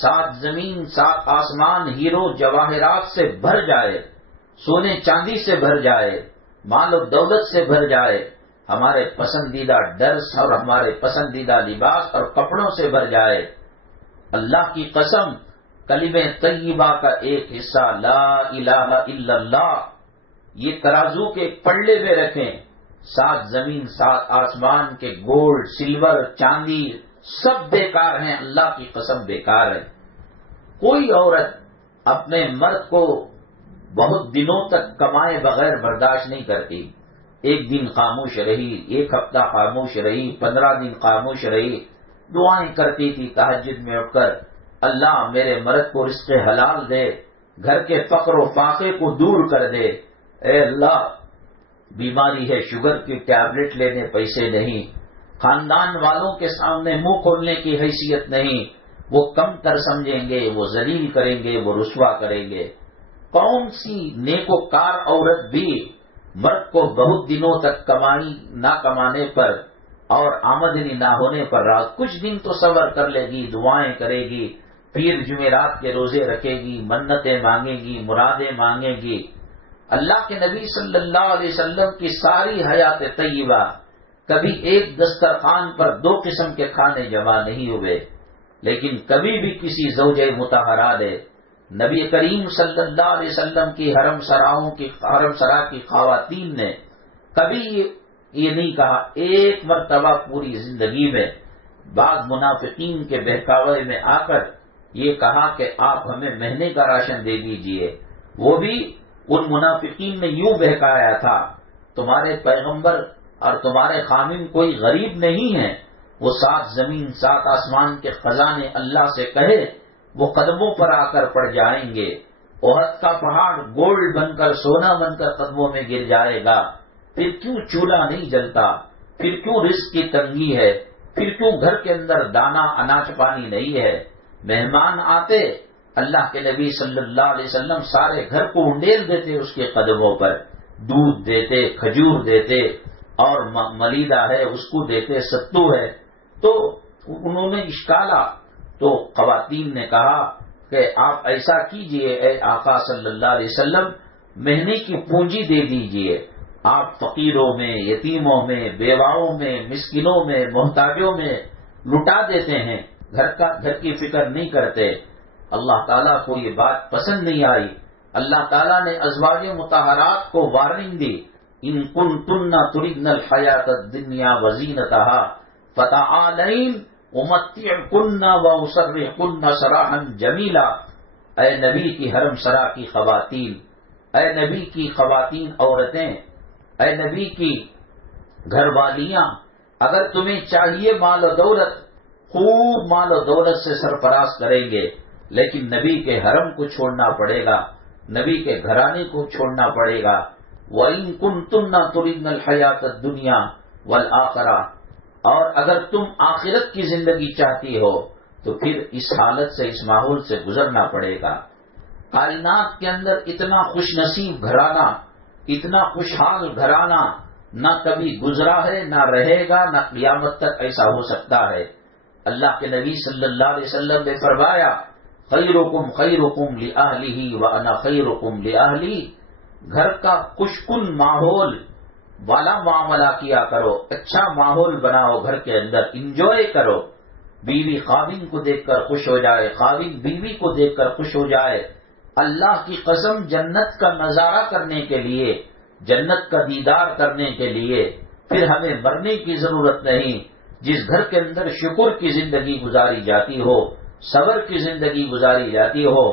7 زمین 7 آسمان ہیرو جواہرات سے بھر جائے، سونے چاندی سے بھر جائے، مال و دولت سے بھر جائے، ہمارے پسندیدہ ڈرس اور ہمارے پسندیدہ لباس اور کپڑوں سے بھر جائے، اللہ کی قسم کلمہ طیبہ کا ایک حصہ لا الہ الا اللہ یہ ترازو کے پلڑے میں رکھیں، 7 زمین 7 آسمان کے گولڈ سلور چاندی سب بیکار ہیں، اللہ کی قسم بیکار ہے. کوئی عورت اپنے مرد کو بہت دنوں تک کمائے بغیر برداشت نہیں کرتی. ایک دن خاموش رہی، ایک ہفتہ خاموش رہی، 15 دن خاموش رہی، دعائیں کرتی تھی تہجد میں اٹھ کر اللہ میرے مرد کو رزق حلال دے، گھر کے فقر و فاقے کو دور کر دے. اے اللہ بیماری ہے، شوگر کی ٹیبلٹ لینے پیسے نہیں، خاندان والوں کے سامنے منہ کھولنے کی حیثیت نہیں، وہ کم تر سمجھیں گے، وہ ذلیل کریں گے، وہ رسوا کریں گے. کون سی نیکوکار عورت بھی مرد کو بہت دنوں تک کمائی نہ کمانے پر اور آمدنی نہ ہونے پر رات کچھ دن تو صبر کر لے گی، دعائیں کرے گی، پیر جمعرات کے روزے رکھے گی، منتیں مانگے گی، مرادیں مانگے گی. اللہ کے نبی صلی اللہ علیہ وسلم کی ساری حیات طیبہ کبھی ایک دسترخوان پر 2 قسم کے کھانے جمع نہیں ہوئے، لیکن کبھی بھی کسی زوجہ مطہرہ نے نبی کریم صلی اللہ علیہ وسلم کی حرم سرا کی خواتین نے کبھی یہ نہیں کہا. ایک مرتبہ پوری زندگی میں بعض منافقین کے بہکاوے میں آ کر یہ کہا کہ آپ ہمیں مہینے کا راشن دے دیجئے. وہ بھی ان منافقین نے یوں بہکایا تھا تمہارے پیغمبر اور تمہارے خامن کوئی غریب نہیں ہے، وہ 7 زمین 7 آسمان کے خزانے اللہ سے کہے وہ قدموں پر آ کر پڑ جائیں گے. احد کا پہاڑ گولڈ بن کر سونا بن کر قدموں میں گر جائے گا. پھر کیوں چولہا نہیں جلتا، پھر کیوں رزق کی تنگی ہے، پھر کیوں گھر کے اندر دانا اناج پانی نہیں ہے؟ مہمان آتے، اللہ کے نبی صلی اللہ علیہ وسلم سارے گھر کو انڈیل دیتے اس کے قدموں پر، دودھ دیتے، کھجور دیتے، اور ملیدہ ہے اس کو دیتے، ستو ہے۔ تو انہوں نے اشکالا، تو خواتین نے کہا کہ آپ ایسا کیجئے اے آقا صلی اللہ علیہ وسلم، مہینے کی پونجی دے دیجئے، آپ فقیروں میں، یتیموں میں، بیواؤں میں، مسکینوں میں، محتاجوں میں لٹا دیتے ہیں، گھر کی فکر نہیں کرتے۔ اللہ تعالیٰ کو یہ بات پسند نہیں آئی۔ اللہ تعالیٰ نے ازواج مطہرات کو وارننگ دی، ان کنتن تردن الحیات الدنیا وزینتہا فتعالین امتعکن واسرحکن سراحا جمیلا۔ اے نبی کی حرم سرا کی خواتین، اے نبی کی خواتین عورتیں، اے نبی کی گھر والیاں، اگر تمہیں چاہیے مال و دولت، خوب مال و دولت سے سرفراز کریں گے، لیکن نبی کے حرم کو چھوڑنا پڑے گا، نبی کے گھرانے کو چھوڑنا پڑے گا۔ وَإِن كُنتُنَّ تُرِدْنَ الْحَيَاةَ الدُّنْيَا وَالْآخِرَةَ، اور اگر تم آخرت کی زندگی چاہتی ہو تو پھر اس حالت سے، اس ماحول سے گزرنا پڑے گا۔ کائنات کے اندر اتنا خوش نصیب گھرانہ، اتنا خوشحال گھرانہ نہ کبھی گزرا ہے، نہ رہے گا، نہ قیامت تک ایسا ہو سکتا ہے۔ اللہ کے نبی صلی اللہ علیہ وسلم نے فرمایا، خیرکم خیرکم لأہلہ وأنا خیرکم لأہلی۔ گھر کا خوشکن ماحول والا معاملہ کیا کرو، اچھا ماحول بناؤ، گھر کے اندر انجوائے کرو، بیوی خاوند کو دیکھ کر خوش ہو جائے، خاوند بیوی کو دیکھ کر خوش ہو جائے۔ اللہ کی قسم، جنت کا نظارہ کرنے کے لیے، جنت کا دیدار کرنے کے لیے پھر ہمیں مرنے کی ضرورت نہیں۔ جس گھر کے اندر شکر کی زندگی گزاری جاتی ہو، صبر کی زندگی گزاری جاتی ہو،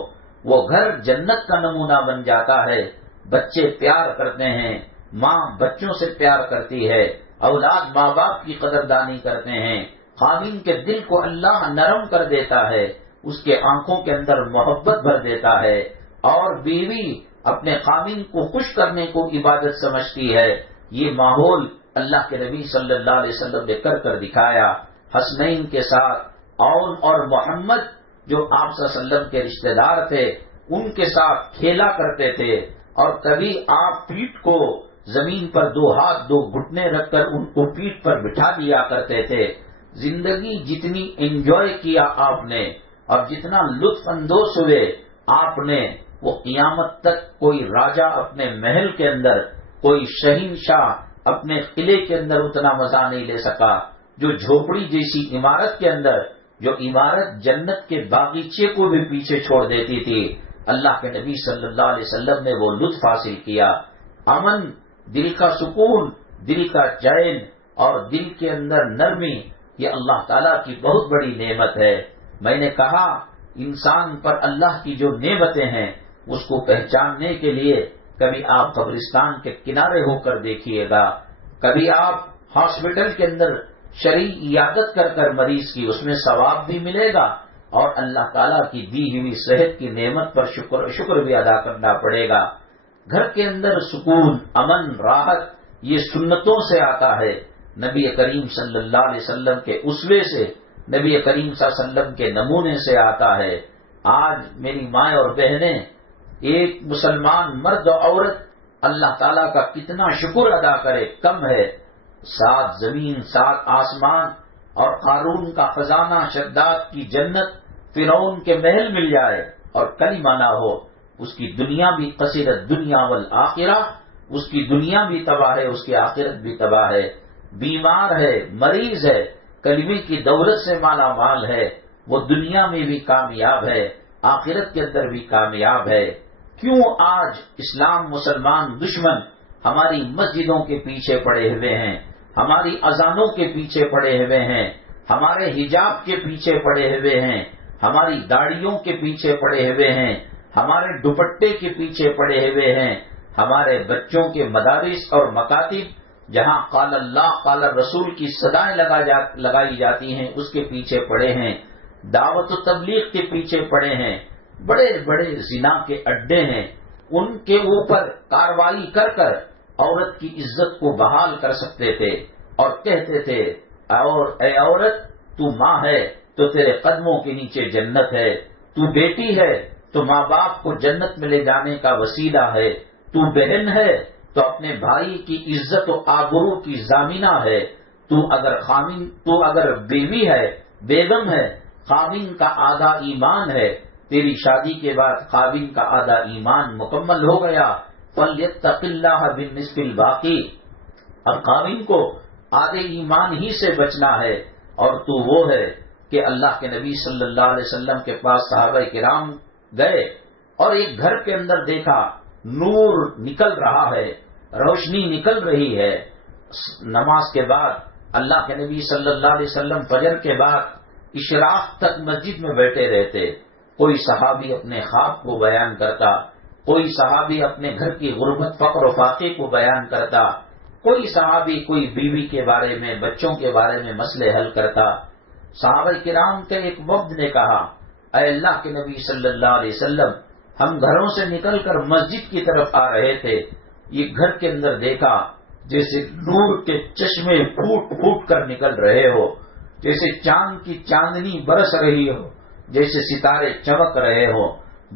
وہ گھر جنت کا نمونہ بن جاتا ہے۔ بچے پیار کرتے ہیں، ماں بچوں سے پیار کرتی ہے، اولاد ماں باپ کی قدردانی کرتے ہیں، خاوند کے دل کو اللہ نرم کر دیتا ہے، اس کے آنکھوں کے اندر محبت بھر دیتا ہے، اور بیوی اپنے خاوند کو خوش کرنے کو عبادت سمجھتی ہے۔ یہ ماحول اللہ کے نبی صلی اللہ علیہ وسلم نے کر کر دکھایا۔ حسنین کے ساتھ اور محمد جو آپ صلی اللہ علیہ وسلم کے رشتہ دار تھے، ان کے ساتھ کھیلا کرتے تھے، اور کبھی آپ پیٹھ کو زمین پر دو ہاتھ دو گھٹنے رکھ کر ان کو پیٹھ پر بٹھا دیا کرتے تھے۔ زندگی جتنی انجوائے کیا آپ نے اور جتنا لطف اندوز ہوئے آپ نے، وہ قیامت تک کوئی راجہ اپنے محل کے اندر، کوئی شہنشاہ اپنے قلعے کے اندر اتنا مزہ نہیں لے سکا۔ جو جھوپڑی جیسی عمارت کے اندر، جو عمارت جنت کے باغیچے کو بھی پیچھے چھوڑ دیتی تھی، اللہ کے نبی صلی اللہ علیہ وسلم نے وہ لطف حاصل کیا۔ امن، دل کا سکون، دل کا چین اور دل کے اندر نرمی، یہ اللہ تعالیٰ کی بہت بڑی نعمت ہے۔ میں نے کہا، انسان پر اللہ کی جو نعمتیں ہیں اس کو پہچاننے کے لیے کبھی آپ قبرستان کے کنارے ہو کر دیکھیے گا، کبھی آپ ہاسپٹل کے اندر شرعی عیادت کر کر مریض کی، اس میں ثواب بھی ملے گا، اور اللہ تعالیٰ کی دی ہوئی صحت کی نعمت پر شکر بھی ادا کرنا پڑے گا۔ گھر کے اندر سکون، امن، راحت یہ سنتوں سے آتا ہے، نبی کریم صلی اللہ علیہ وسلم کے اسوے سے، نبی کریم صلی اللہ علیہ وسلم کے نمونے سے آتا ہے۔ آج میری ماں اور بہنیں، ایک مسلمان مرد و عورت اللہ تعالیٰ کا کتنا شکر ادا کرے کم ہے۔ 7 زمین 7 آسمان اور قارون کا خزانہ، شداد کی جنت، فرعون کے محل مل جائے اور کلمہ نہ ہو، اس کی دنیا بھی قصیرت دنیا والآخرہ، اس کی دنیا بھی تباہ ہے، اس کی آخرت بھی تباہ ہے۔ بیمار ہے، مریض ہے، کلمے کی دولت سے مالا مال ہے، وہ دنیا میں بھی کامیاب ہے، آخرت کے اندر بھی کامیاب ہے۔ کیوں آج اسلام مسلمان دشمن ہماری مسجدوں کے پیچھے پڑے ہوئے ہیں، ہماری اذانوں کے پیچھے پڑے ہوئے ہیں، ہمارے حجاب کے پیچھے پڑے ہوئے ہیں، ہماری داڑھیوں کے پیچھے پڑے ہوئے ہیں، ہمارے دوپٹے کے پیچھے پڑے ہوئے ہیں، ہمارے بچوں کے مدارس اور مکاتب جہاں قال اللہ قال رسول کی صدائیں لگائی جاتی ہیں اس کے پیچھے پڑے ہیں، دعوت و تبلیغ کے پیچھے پڑے ہیں، بڑے بڑے زنا کے اڈے ہیں، ان کے اوپر کارروائی کر کر عورت کی عزت کو بحال کر سکتے تھے اور کہتے تھے اور اے عورت تو ماں ہے تو تیرے قدموں کے نیچے جنت ہے، تو بیٹی ہے تو ماں باپ کو جنت میں لے جانے کا وسیلہ ہے، تو بہن ہے تو اپنے بھائی کی عزت و آبرو کی ضامنہ ہے، تو اگر بیوی ہے، بیگم ہے، خاوند کا آدھا ایمان ہے، تیری شادی کے بعد خاوند کا آدھا ایمان مکمل ہو گیا، فَلْيَتَّقِ اللَّهَ بِالنِّصْفِ الْبَاقِي، اب خاوند کو آدھے ایمان ہی سے بچنا ہے، اور تو وہ ہے کہ اللہ کے نبی صلی اللہ علیہ وسلم کے پاس صحابہ کرام گئے اور ایک گھر کے اندر دیکھا نور نکل رہا ہے، روشنی نکل رہی ہے۔ نماز کے بعد اللہ کے نبی صلی اللہ علیہ وسلم فجر کے بعد اشراق تک مسجد میں بیٹھے رہتے، کوئی صحابی اپنے خواب کو بیان کرتا، کوئی صحابی اپنے گھر کی غربت فقر و فاقے کو بیان کرتا، کوئی صحابی کوئی بیوی کے بارے میں بچوں کے بارے میں مسئلے حل کرتا۔ صحابہ کرام کے ایک وفد نے کہا اے اللہ کے نبی صلی اللہ علیہ وسلم، ہم گھروں سے نکل کر مسجد کی طرف آ رہے تھے، یہ گھر کے اندر دیکھا جیسے نور کے چشمے پھوٹ پھوٹ کر نکل رہے ہو، جیسے چاند کی چاندنی برس رہی ہو، جیسے ستارے چمک رہے ہو،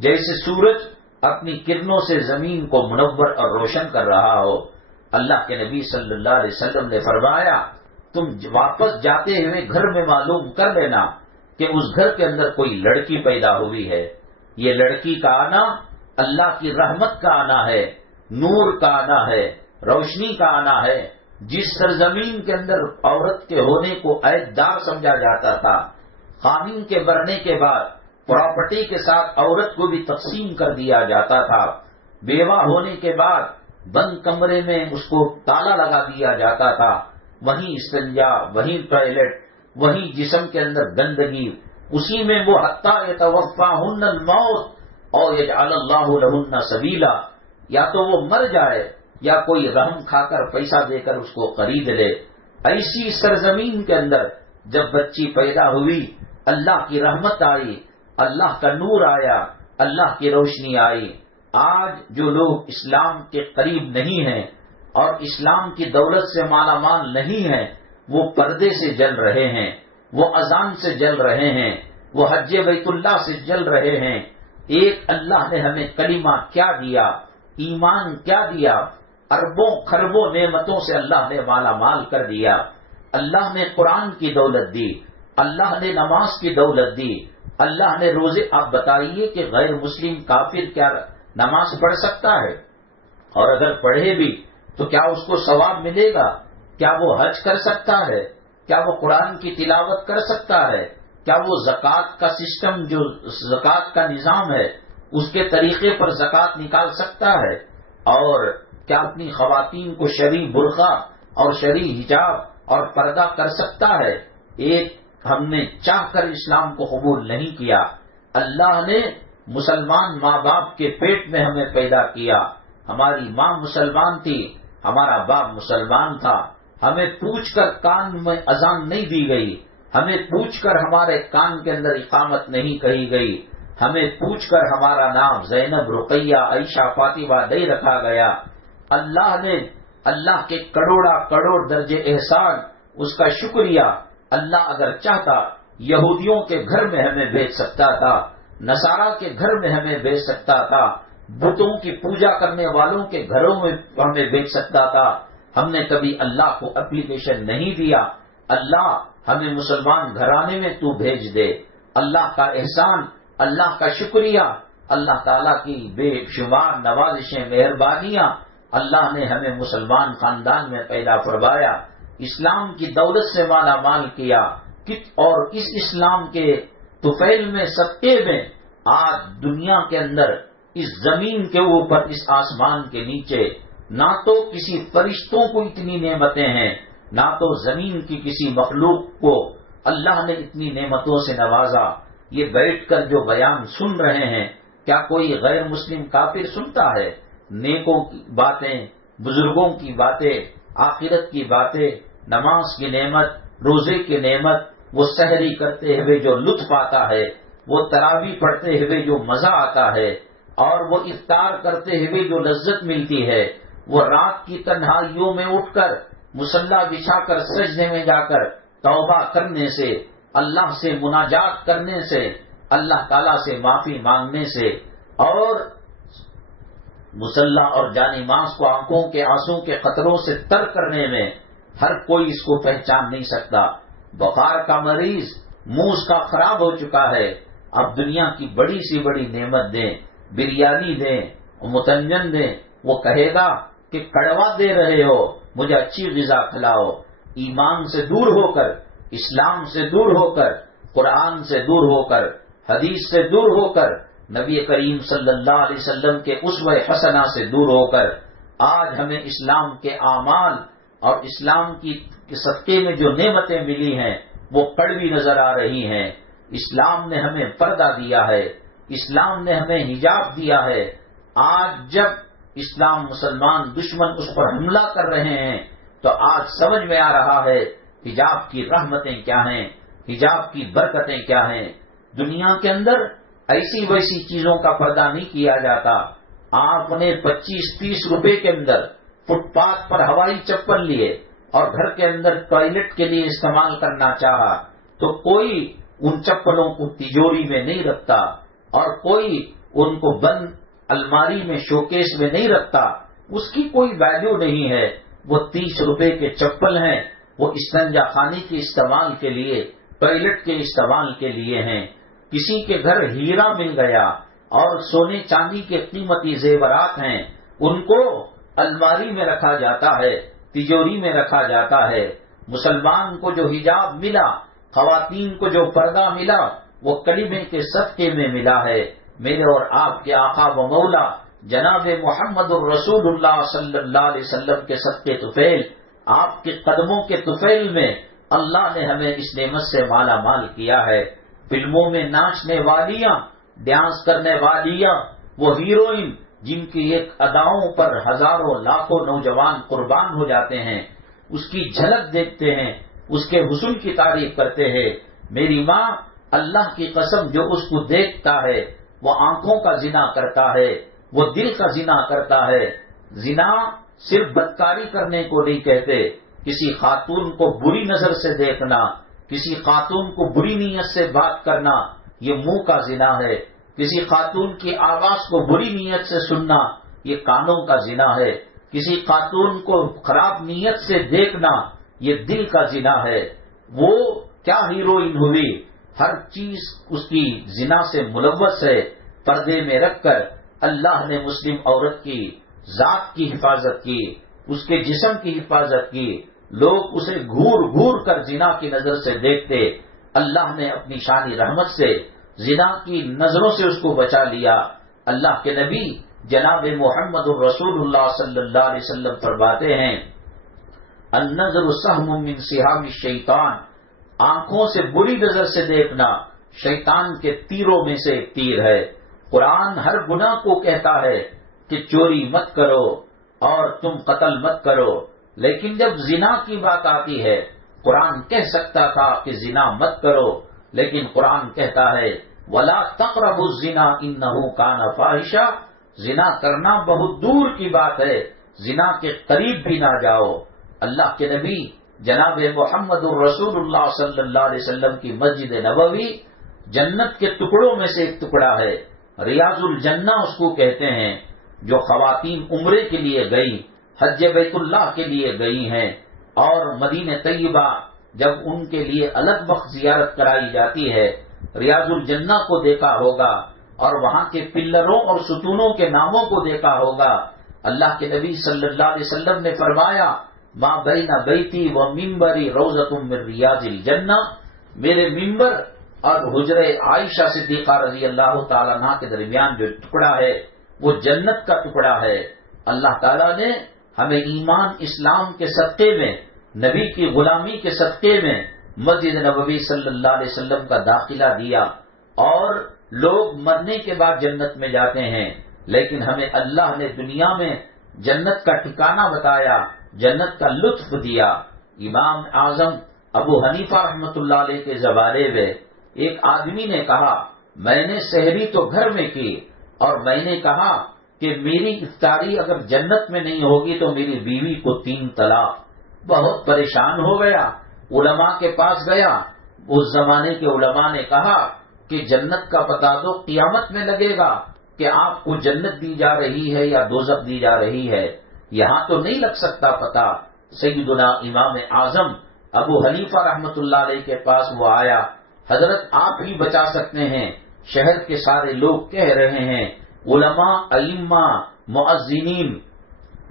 جیسے سورج اپنی کرنوں سے زمین کو منور اور روشن کر رہا ہو۔ اللہ کے نبی صلی اللہ علیہ وسلم نے فرمایا تم واپس جاتے ہوئے گھر میں معلوم کر لینا کہ اس گھر کے اندر کوئی لڑکی پیدا ہوئی ہے، یہ لڑکی کا آنا اللہ کی رحمت کا آنا ہے، نور کا آنا ہے، روشنی کا آنا ہے۔ جس سرزمین کے اندر عورت کے ہونے کو عیب دار سمجھا جاتا تھا، خاوند کے مرنے کے بعد پراپرٹی کے ساتھ عورت کو بھی تقسیم کر دیا جاتا تھا، بیوہ ہونے کے بعد بند کمرے میں اس کو تالا لگا دیا جاتا تھا، وہیں استنجا، وہیں ٹوائلٹ، وہیں جسم کے اندر گندگی، اسی میں وہ حتی یتوفاہن الموت اور یجعل اللہ لہن سبیلا، یا تو وہ مر جائے یا کوئی رحم کھا کر پیسہ دے کر اس کو خرید لے۔ ایسی سرزمین کے اندر جب بچی پیدا ہوئی، اللہ کی رحمت آئی، اللہ کا نور آیا، اللہ کی روشنی آئی۔ آج جو لوگ اسلام کے قریب نہیں ہیں اور اسلام کی دولت سے مالا مال نہیں ہیں، وہ پردے سے جل رہے ہیں، وہ اذان سے جل رہے ہیں، وہ حج بیت اللہ سے جل رہے ہیں۔ ایک اللہ نے ہمیں کلمہ کیا دیا، ایمان کیا دیا، اربوں خربوں نعمتوں سے اللہ نے مالا مال کر دیا۔ اللہ نے قرآن کی دولت دی، اللہ نے نماز کی دولت دی، اللہ نے روزے۔ آپ بتائیے کہ غیر مسلم کافر کیا نماز پڑھ سکتا ہے؟ اور اگر پڑھے بھی تو کیا اس کو ثواب ملے گا؟ کیا وہ حج کر سکتا ہے؟ کیا وہ قرآن کی تلاوت کر سکتا ہے؟ کیا وہ زکوٰۃ کا سسٹم، جو زکوٰۃ کا نظام ہے، اس کے طریقے پر زکوٰۃ نکال سکتا ہے؟ اور کیا اپنی خواتین کو شرعی برقع اور شرعی حجاب اور پردہ کر سکتا ہے؟ ایک ہم نے چاہ کر اسلام کو قبول نہیں کیا، اللہ نے مسلمان ماں باپ کے پیٹ میں ہمیں پیدا کیا، ہماری ماں مسلمان تھی، ہمارا باپ مسلمان تھا، ہمیں پوچھ کر کان میں اذان نہیں دی گئی، ہمیں پوچھ کر ہمارے کان کے اندر اقامت نہیں کہی گئی، ہمیں پوچھ کر ہمارا نام زینب، رقیہ، عائشہ، فاطمہ نہیں رکھا گیا۔ اللہ نے اللہ کے کروڑا کروڑ درجے احسان، اس کا شکریہ۔ اللہ اگر چاہتا یہودیوں کے گھر میں ہمیں بھیج سکتا تھا، نصارہ کے گھر میں ہمیں بھیج سکتا تھا، بتوں کی پوجا کرنے والوں کے گھروں میں ہمیں بھیج سکتا تھا۔ ہم نے کبھی اللہ کو اپلیکیشن نہیں دیا، اللہ ہمیں مسلمان گھرانے میں تو بھیج دے۔ اللہ کا احسان، اللہ کا شکریہ، اللہ تعالیٰ کی بے شمار نوازشیں، مہربانیاں، اللہ نے ہمیں مسلمان خاندان میں پیدا فرمایا، اسلام کی دولت سے مالا مال کیا، اور اس اسلام کے طفیل میں صدقے میں آج دنیا کے اندر اس زمین کے اوپر، اس آسمان کے نیچے نہ تو کسی فرشتوں کو اتنی نعمتیں ہیں، نہ تو زمین کی کسی مخلوق کو اللہ نے اتنی نعمتوں سے نوازا۔ یہ بیٹھ کر جو بیان سن رہے ہیں، کیا کوئی غیر مسلم کافر سنتا ہے؟ نیکوں کی باتیں، بزرگوں کی باتیں، آخرت کی باتیں، نماز کی نعمت، روزے کی نعمت، وہ سحری کرتے ہوئے جو لطف آتا ہے، وہ تراویح پڑھتے ہوئے جو مزہ آتا ہے، اور وہ افطار کرتے ہوئے جو لذت ملتی ہے، وہ رات کی تنہائیوں میں اٹھ کر مصلی بچھا کر سجدے میں جا کر توبہ کرنے سے، اللہ سے مناجات کرنے سے، اللہ تعالیٰ سے معافی مانگنے سے، اور مصلی اور جانماز کو آنکھوں کے آنسوں کے قطروں سے تر کرنے میں ہر کوئی اس کو پہچان نہیں سکتا۔ بخار کا مریض منہ اس کا خراب ہو چکا ہے، اب دنیا کی بڑی سی بڑی نعمت دیں، بریانی دیں، متنجن دیں، وہ کہے گا کہ کڑوا دے رہے ہو، مجھے اچھی غذا کھلاؤ۔ ایمان سے دور ہو کر، اسلام سے دور ہو کر، قرآن سے دور ہو کر، حدیث سے دور ہو کر، نبی کریم صلی اللہ علیہ وسلم کے اسوہ حسنہ سے دور ہو کر آج ہمیں اسلام کے اعمال اور اسلام کی صدقے میں جو نعمتیں ملی ہیں وہ کڑوی نظر آ رہی ہیں۔ اسلام نے ہمیں پردہ دیا ہے، اسلام نے ہمیں حجاب دیا ہے۔ آج جب اسلام مسلمان دشمن اس پر حملہ کر رہے ہیں تو آج سمجھ میں آ رہا ہے حجاب کی رحمتیں کیا ہیں، حجاب کی برکتیں کیا ہیں۔ دنیا کے اندر ایسی ویسی چیزوں کا پردہ نہیں کیا جاتا۔ آپ نے 25-30 روپے کے اندر فٹ پاتھ پر ہوائی چپل لیے اور گھر کے اندر ٹوائلٹ کے لیے استعمال کرنا چاہا تو کوئی ان چپلوں کو تجوری میں نہیں رکھتا اور کوئی ان کو بند الماری میں شوکیس میں نہیں رکھتا، اس کی کوئی ویلیو نہیں ہے۔ وہ 30 روپے کے چپل ہیں، وہ استنجا خانے کے استعمال کے لیے، ٹوائلٹ کے استعمال کے لیے ہیں۔ کسی کے گھر ہیرا مل گیا اور سونے چاندی کے قیمتی زیورات ہیں، ان کو الماری میں رکھا جاتا ہے، تجوری میں رکھا جاتا ہے۔ مسلمان کو جو حجاب ملا، خواتین کو جو پردہ ملا، وہ کلمے کے صدقے میں ملا ہے۔ میرے اور آپ کے آقا و مولا جناب محمد الرسول اللہ صلی اللہ علیہ وسلم کے صدقے طفیل، آپ کے قدموں کے طفیل میں اللہ نے ہمیں اس نعمت سے مالا مال کیا ہے۔ فلموں میں ناچنے والیاں، ڈانس کرنے والیاں، وہ ہیروئن جن کی ایک اداؤں پر ہزاروں لاکھوں نوجوان قربان ہو جاتے ہیں، اس کی جھلک دیکھتے ہیں، اس کے حسن کی تعریف کرتے ہیں۔ میری ماں اللہ کی قسم جو اس کو دیکھتا ہے وہ آنکھوں کا زنا کرتا ہے، وہ دل کا زنا کرتا ہے۔ زنا صرف بدکاری کرنے کو نہیں کہتے، کسی خاتون کو بری نظر سے دیکھنا، کسی خاتون کو بری نیت سے بات کرنا، یہ منہ کا زنا ہے۔ کسی خاتون کی آواز کو بری نیت سے سننا، یہ کانوں کا زنا ہے۔ کسی خاتون کو خراب نیت سے دیکھنا، یہ دل کا زنا ہے۔ وہ کیا ہیروئن ہوئی، ہر چیز اس کی زنا سے ملوث ہے۔ پردے میں رکھ کر اللہ نے مسلم عورت کی ذات کی حفاظت کی، اس کے جسم کی حفاظت کی۔ لوگ اسے گھور گھور کر زنا کی نظر سے دیکھتے، اللہ نے اپنی شانی رحمت سے زنا کی نظروں سے اس کو بچا لیا۔ اللہ کے نبی جناب محمد الرسول اللہ صلی اللہ علیہ وسلم فرماتے ہیں، النظر سہم من سہام الشیطان، آنکھوں سے بری نظر سے دیکھنا شیطان کے تیروں میں سے ایک تیر ہے۔ قرآن ہر گناہ کو کہتا ہے کہ چوری مت کرو اور تم قتل مت کرو، لیکن جب زنا کی بات آتی ہے قرآن کہہ سکتا تھا کہ زنا مت کرو، لیکن قرآن کہتا ہے وَلَا تَقْرَبُوا الزِّنَا إِنَّهُ كَانَ فَاحِشًا، زنا کرنا بہت دور کی بات ہے، زنا کے قریب بھی نہ جاؤ۔ اللہ کے نبی جناب محمد الرسول اللہ صلی اللہ علیہ وسلم کی مسجد نبوی جنت کے ٹکڑوں میں سے ایک ٹکڑا ہے، ریاض الجنہ اس کو کہتے ہیں۔ جو خواتین عمرے کے لیے گئی، حج بیت اللہ کے لیے گئی ہیں اور مدینہ طیبہ جب ان کے لیے الگ وقت زیارت کرائی جاتی ہے، ریاض الجنہ کو دیکھا ہوگا اور وہاں کے پلروں اور ستونوں کے ناموں کو دیکھا ہوگا۔ اللہ کے نبی صلی اللہ علیہ وسلم نے فرمایا ما بین بیتی و ممبری روضۃ من ریاض الجنہ، میرے ممبر اور حجرہ عائشہ صدیقہ رضی اللہ تعالیٰ عنہ کے درمیان جو ٹکڑا ہے وہ جنت کا ٹکڑا ہے۔ اللہ تعالیٰ نے ہمیں ایمان اسلام کے صدقے میں، نبی کی غلامی کے صدقے میں مسجد نبوی صلی اللہ علیہ وسلم کا داخلہ دیا، اور لوگ مرنے کے بعد جنت میں جاتے ہیں، لیکن ہمیں اللہ نے دنیا میں جنت کا ٹھکانہ بتایا، جنت کا لطف دیا۔ امام اعظم ابو حنیفہ رحمۃ اللہ علیہ کے زمانے میں ایک آدمی نے کہا میں نے سحری تو گھر میں کی اور میں نے کہا کہ میری افطاری اگر جنت میں نہیں ہوگی تو میری بیوی کو 3 طلاق. بہت پریشان ہو گیا، علماء کے پاس گیا. اس زمانے کے علماء نے کہا کہ جنت کا بتا دو، قیامت میں لگے گا کہ آپ کو جنت دی جا رہی ہے یا دوزخ دی جا رہی ہے، یہاں تو نہیں لگ سکتا پتا. سیدنا امام اعظم ابو حنیفہ رحمت اللہ علیہ کے پاس وہ آیا، حضرت آپ ہی بچا سکتے ہیں، شہر کے سارے لوگ کہہ رہے ہیں، علماء، ائمہ، مؤذنین،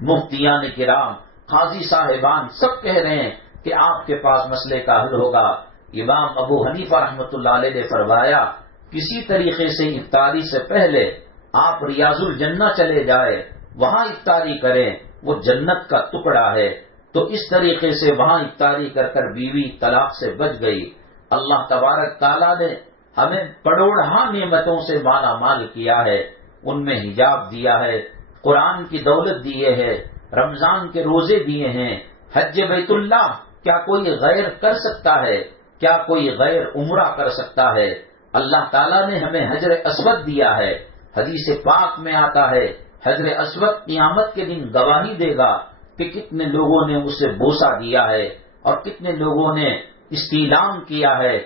مفتیان کرام، قاضی صاحبان سب کہہ رہے ہیں کہ آپ کے پاس مسئلے کا حل ہوگا. امام ابو حنیفہ رحمت اللہ علیہ نے فرمایا کسی طریقے سے افطاری سے پہلے آپ ریاض الجنہ چلے جائے، وہاں افطاری کریں، وہ جنت کا ٹکڑا ہے. تو اس طریقے سے وہاں افطاری کر کر بیوی طلاق سے بچ گئی. اللہ تبارک تعالیٰ نے ہمیں کروڑہا نعمتوں سے مالا مال کیا ہے، ان میں حجاب دیا ہے، قرآن کی دولت دیے ہے، رمضان کے روزے دیے ہیں، حج بیت اللہ کیا کوئی غیر کر سکتا ہے؟ کیا کوئی غیر عمرہ کر سکتا ہے؟ اللہ تعالیٰ نے ہمیں حجر اسود دیا ہے. حدیث پاک میں آتا ہے حجر اسود قیامت کے دن گواہی دے گا کہ کتنے لوگوں نے اسے بوسہ دیا ہے اور کتنے لوگوں نے استعلام کیا ہے.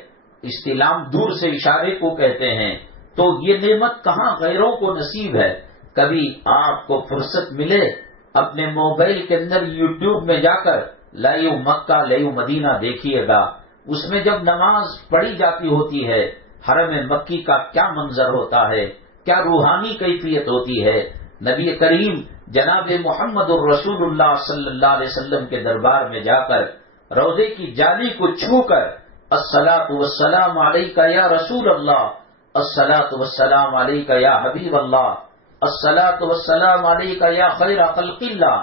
استعلام دور سے اشارے کو کہتے ہیں. تو یہ نعمت کہاں غیروں کو نصیب ہے؟ کبھی آپ کو فرصت ملے اپنے موبائل کے اندر یوٹیوب میں جا کر لائیو مکہ لائیو مدینہ دیکھیے گا. اس میں جب نماز پڑھی جاتی ہوتی ہے، حرم مکی کا کیا منظر ہوتا ہے، کیا روحانی کیفیت ہوتی ہے. نبی کریم جناب محمد الرسول اللہ صلی اللہ علیہ وسلم کے دربار میں جا کر روضے کی جالی کو چھو کر الصلاۃ والسلام علیک یا رسول اللہ، الصلاۃ والسلام علیک یا حبیب اللہ، الصلاۃ والسلام علیک یا خیر خلق اللہ،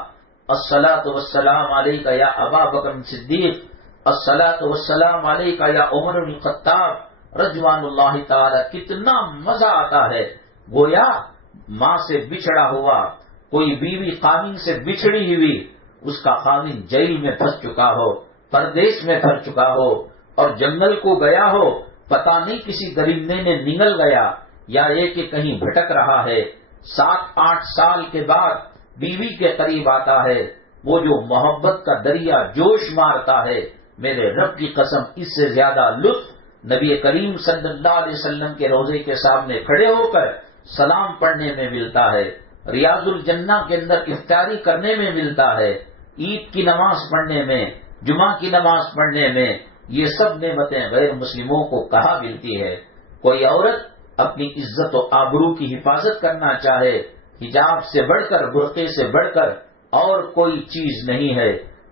الصلاۃ والسلام علیک یا ابا بکر صدیق، الصلاۃ والسلام علیک یا عمر بن الخطاب رضوان اللہ تعالی. کتنا مزہ آتا ہے، گویا ماں سے بچھڑا ہوا کوئی بیوی خامن سے بچھڑی ہوئی، اس کا خامن جیل میں پھنس چکا ہو، پردیش میں پھنس چکا ہو اور جنگل کو گیا ہو، پتہ نہیں کسی درندے نے نگل گیا یا یہ کہ کہیں بھٹک رہا ہے. 7-8 سال کے بعد بیوی کے قریب آتا ہے، وہ جو محبت کا دریا جوش مارتا ہے، میرے رب کی قسم اس سے زیادہ لطف نبی کریم صلی اللہ علیہ وسلم کے روضے کے سامنے کھڑے ہو کر سلام پڑھنے میں ملتا ہے، ریاض الجنہ کے اندر افطاری کرنے میں ملتا ہے، عید کی نماز پڑھنے میں، جمعہ کی نماز پڑھنے میں. یہ سب نعمتیں غیر مسلموں کو کہاں ملتی ہے؟ کوئی عورت اپنی عزت و آبرو کی حفاظت کرنا چاہے، حجاب سے بڑھ کر، برقعے سے بڑھ کر اور کوئی چیز نہیں ہے.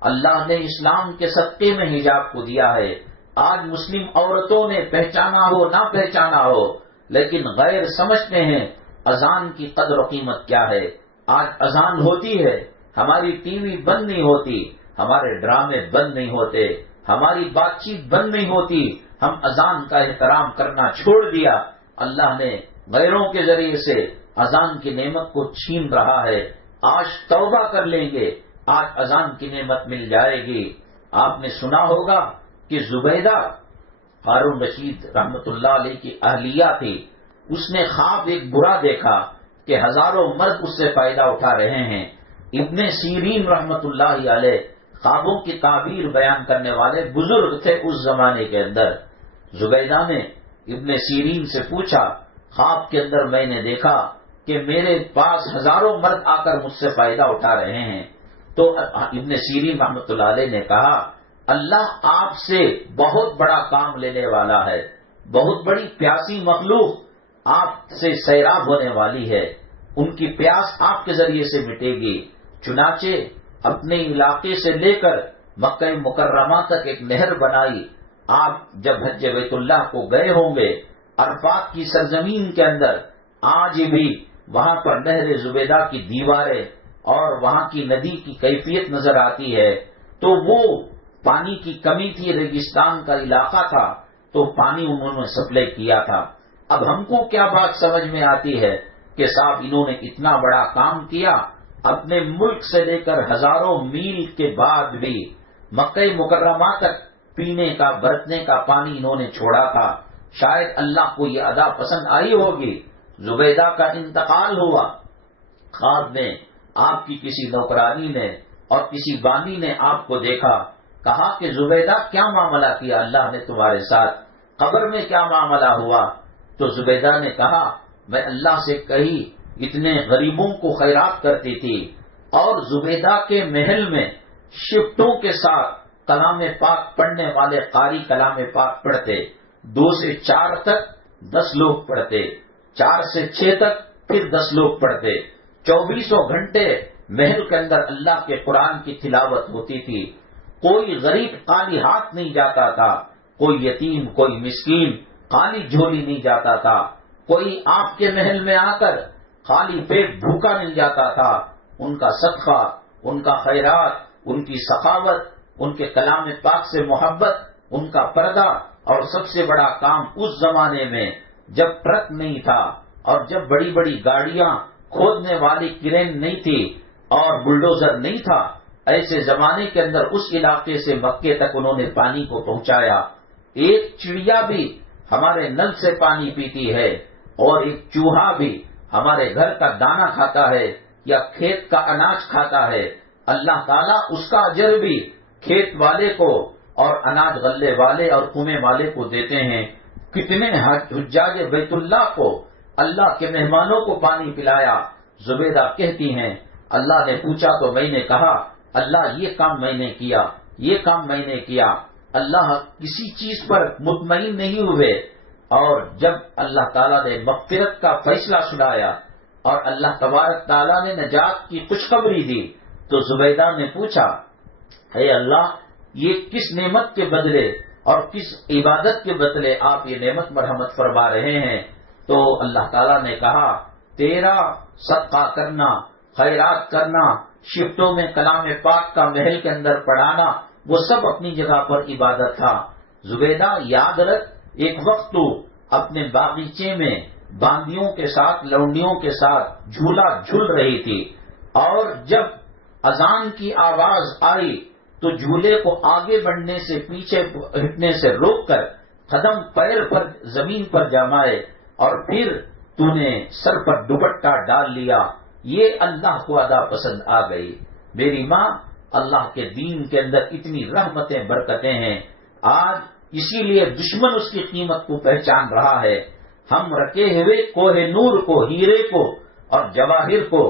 اللہ نے اسلام کے صدقے میں حجاب کو دیا ہے. آج مسلم عورتوں نے پہچانا ہو نہ پہچانا ہو، لیکن غیر سمجھتے ہیں اذان کی قدر و قیمت کیا ہے. آج اذان ہوتی ہے، ہماری ٹی وی بند نہیں ہوتی، ہمارے ڈرامے بند نہیں ہوتے، ہماری بات چیت بند نہیں ہوتی، ہم اذان کا احترام کرنا چھوڑ دیا. اللہ نے غیروں کے ذریعے سے اذان کی نعمت کو چھین رہا ہے. آج توبہ کر لیں گے، آج اذان کی نعمت مل جائے گی. آپ نے سنا ہوگا کہ زبیدہ ہارون رشید رحمت اللہ علیہ کی اہلیہ تھی، اس نے خواب ایک برا دیکھا کہ ہزاروں مرد اس سے فائدہ اٹھا رہے ہیں. ابن سیرین رحمت اللہ علیہ خوابوں کی تعبیر بیان کرنے والے بزرگ تھے اس زمانے کے اندر. زبیدہ نے ابن سیرین سے پوچھا، خواب کے اندر میں نے دیکھا کہ میرے پاس ہزاروں مرد آ کر مجھ سے فائدہ اٹھا رہے ہیں. تو ابن سیرین رحمت اللہ علیہ نے کہا، اللہ آپ سے بہت بڑا کام لینے والا ہے، بہت بڑی پیاسی مخلوق آپ سے سیراب ہونے والی ہے، ان کی پیاس آپ کے ذریعے سے مٹے گی. چنانچہ اپنے علاقے سے لے کر مکہ مکرمہ تک ایک نہر بنائی. آپ جب حج بیت اللہ کو گئے ہوں گے، عرفات کی سرزمین کے اندر آج بھی وہاں پر نہر زبیدہ کی دیواریں اور وہاں کی ندی کی کیفیت نظر آتی ہے. تو وہ پانی کی کمی تھی، ریگستان کا علاقہ تھا، تو پانی انہوں نے سپلائی کیا تھا. اب ہم کو کیا بات سمجھ میں آتی ہے کہ صاحب انہوں نے اتنا بڑا کام کیا، اپنے ملک سے لے کر ہزاروں میل کے بعد بھی مکہ مکرمہ تک پینے کا برتنے کا پانی انہوں نے چھوڑا تھا. شاید اللہ کو یہ ادا پسند آئی ہوگی. زبیدہ کا انتقال ہوا، خواب میں آپ کی کسی نوکرانی نے اور کسی بانی نے آپ کو دیکھا، کہا کہ زبیدہ کیا معاملہ کیا اللہ نے تمہارے ساتھ، قبر میں کیا معاملہ ہوا؟ تو زبیدہ نے کہا میں اللہ سے کہی اتنے غریبوں کو خیرات کرتی تھی، اور زبیدہ کے محل میں شفٹوں کے ساتھ کلام پاک پڑھنے والے قاری کلام پاک پڑھتے، 2 سے 4 تک 10 لوگ پڑھتے، 4 سے 6 تک پھر 10 لوگ پڑھتے، 24 گھنٹے محل کے اندر اللہ کے قرآن کی تلاوت ہوتی تھی، کوئی غریب خالی ہاتھ نہیں جاتا تھا، کوئی یتیم کوئی مسکین خالی جھولی نہیں جاتا تھا، کوئی آپ کے محل میں آ کر خالی پیٹ بھوکا نہیں جاتا تھا۔ ان کا صدقہ، ان کا خیرات، ان کی سخاوت، ان کے کلام پاک سے محبت، ان کا پردہ، اور سب سے بڑا کام اس زمانے میں جب ٹرک نہیں تھا اور جب بڑی بڑی گاڑیاں کھودنے والی کرین نہیں تھی اور بلڈوزر نہیں تھا، ایسے زمانے کے اندر اس علاقے سے مکے تک انہوں نے پانی کو پہنچایا۔ ایک چڑیا بھی ہمارے نل سے پانی پیتی ہے، اور ایک چوہا بھی ہمارے گھر کا دانہ کھاتا ہے یا کھیت کا اناج کھاتا ہے، اللہ تعالیٰ اس کا اجر بھی کھیت والے کو اور اناج غلے والے اور کنویں والے کو دیتے ہیں۔ کتنے حجاج بیت اللہ کو اللہ کے مہمانوں کو پانی پلایا۔ زبیدہ کہتی ہیں اللہ نے پوچھا تو میں نے کہا اللہ یہ کام میں نے کیا، یہ کام میں نے کیا۔ اللہ کسی چیز پر مطمئن نہیں ہوئے، اور جب اللہ تعالیٰ نے مغفرت کا فیصلہ سنایا اور اللہ تبارک تعالیٰ نے نجات کی خوشخبری دی تو زبیدہ نے پوچھا اے اللہ یہ کس نعمت کے بدلے اور کس عبادت کے بدلے آپ یہ نعمت مرحمت فرما رہے ہیں؟ تو اللہ تعالیٰ نے کہا تیرا صدقہ کرنا، خیرات کرنا، شفٹوں میں کلام پاک کا محل کے اندر پڑھانا، وہ سب اپنی جگہ پر عبادت تھا۔ زبیدہ یاد رکھ ایک وقت تو اپنے باغیچے میں باندیوں کے ساتھ لونڈیوں کے ساتھ جھولا جھول رہی تھی، اور جب اذان کی آواز آئی تو جھولے کو آگے بڑھنے سے پیچھے ہٹنے سے روک کر قدم پیر پر زمین پر جمائے اور پھر تو نے سر پر دوپٹہ ڈال لیا، یہ اللہ کو ادا پسند آ گئی۔ میری ماں، اللہ کے دین کے اندر اتنی رحمتیں برکتیں ہیں، آج اسی لیے دشمن اس کی قیمت کو پہچان رہا ہے۔ ہم رکھے ہوئے کوہ نور کو، ہیرے کو اور جواہر کو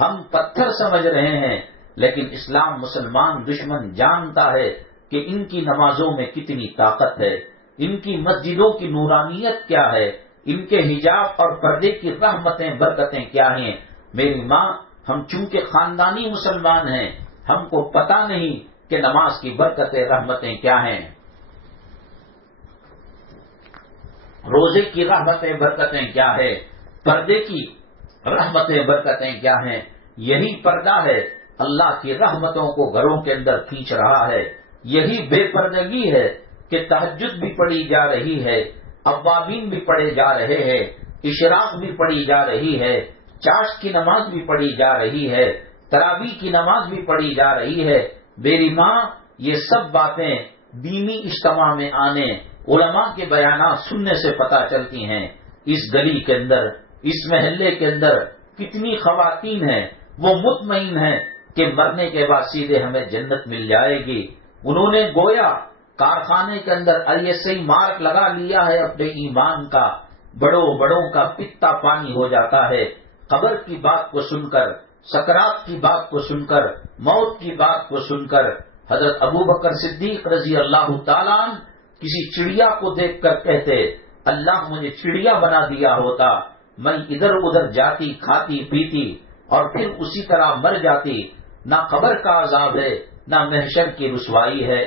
ہم پتھر سمجھ رہے ہیں، لیکن اسلام مسلمان دشمن جانتا ہے کہ ان کی نمازوں میں کتنی طاقت ہے، ان کی مسجدوں کی نورانیت کیا ہے، ان کے حجاب اور پردے کی رحمتیں برکتیں کیا ہیں۔ میری ماں، ہم چونکہ خاندانی مسلمان ہیں، ہم کو پتہ نہیں کہ نماز کی برکتیں رحمتیں کیا ہیں، روزے کی رحمتیں برکتیں کیا ہے، پردے کی رحمتیں برکتیں کیا ہیں۔ یہی پردہ ہے اللہ کی رحمتوں کو گھروں کے اندر کھینچ رہا ہے، یہی بے پردگی ہے کہ تہجد بھی پڑھی جا رہی ہے، اوابین بھی پڑھے جا رہے ہیں، اشراق بھی پڑھی جا رہی ہے، چاشت کی نماز بھی پڑھی جا رہی ہے، تراویح کی نماز بھی پڑھی جا رہی ہے۔ میری ماں، یہ سب باتیں دینی اجتماع میں آنے، علماء کے بیانات سننے سے پتہ چلتی ہیں۔ اس گلی کے اندر، اس محلے کے اندر کتنی خواتین ہیں وہ مطمئن ہیں کہ مرنے کے بعد سیدھے ہمیں جنت مل جائے گی۔ انہوں نے گویا کارخانے کے اندر ایسے ہی مارک لگا لیا ہے اپنے ایمان کا، بڑوں کا پتا پانی ہو جاتا ہے قبر کی بات کو سن کر، سکرات کی بات کو سن کر، موت کی بات کو سن کر۔ حضرت ابوبکر صدیق رضی اللہ تعالیٰ عنہ کسی چڑیا کو دیکھ کر کہتے اللہ مجھے چڑیا بنا دیا ہوتا، میں ادھر ادھر جاتی، کھاتی پیتی اور پھر اسی طرح مر جاتی، نہ قبر کا عذاب ہے نہ محشر کی رسوائی ہے۔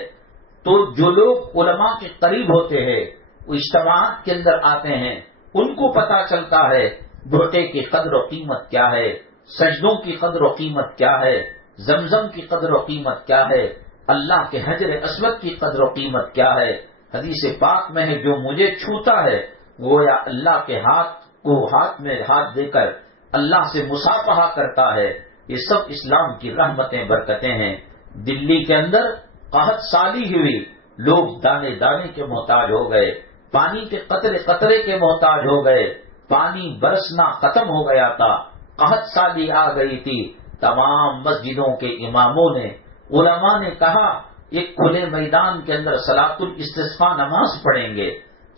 تو جو لوگ علماء کے قریب ہوتے ہیں، وہ اجتماعات کے اندر آتے ہیں، ان کو پتا چلتا ہے بھوٹے کی قدر و قیمت کیا ہے، سجدوں کی قدر و قیمت کیا ہے، زمزم کی قدر و قیمت کیا ہے، اللہ کے حجر اسود کی قدر و قیمت کیا ہے۔ حدیث پاک میں ہے جو مجھے چھوتا ہے گویا اللہ کے ہاتھ کو ہاتھ میں ہاتھ دے کر اللہ سے مصافحہ کرتا ہے۔ یہ سب اسلام کی رحمتیں برکتیں ہیں۔ دلی کے اندر قحط سالی ہوئی، لوگ دانے دانے کے محتاج ہو گئے، پانی کے قطرے قطرے کے محتاج ہو گئے، پانی برسنا ختم ہو گیا تھا، قحط سالی آ گئی تھی. تمام مسجدوں کے اماموں نے، علماء نے کہا ایک کھلے میدان کے اندر صلاۃ الاستسقاء نماز پڑھیں گے.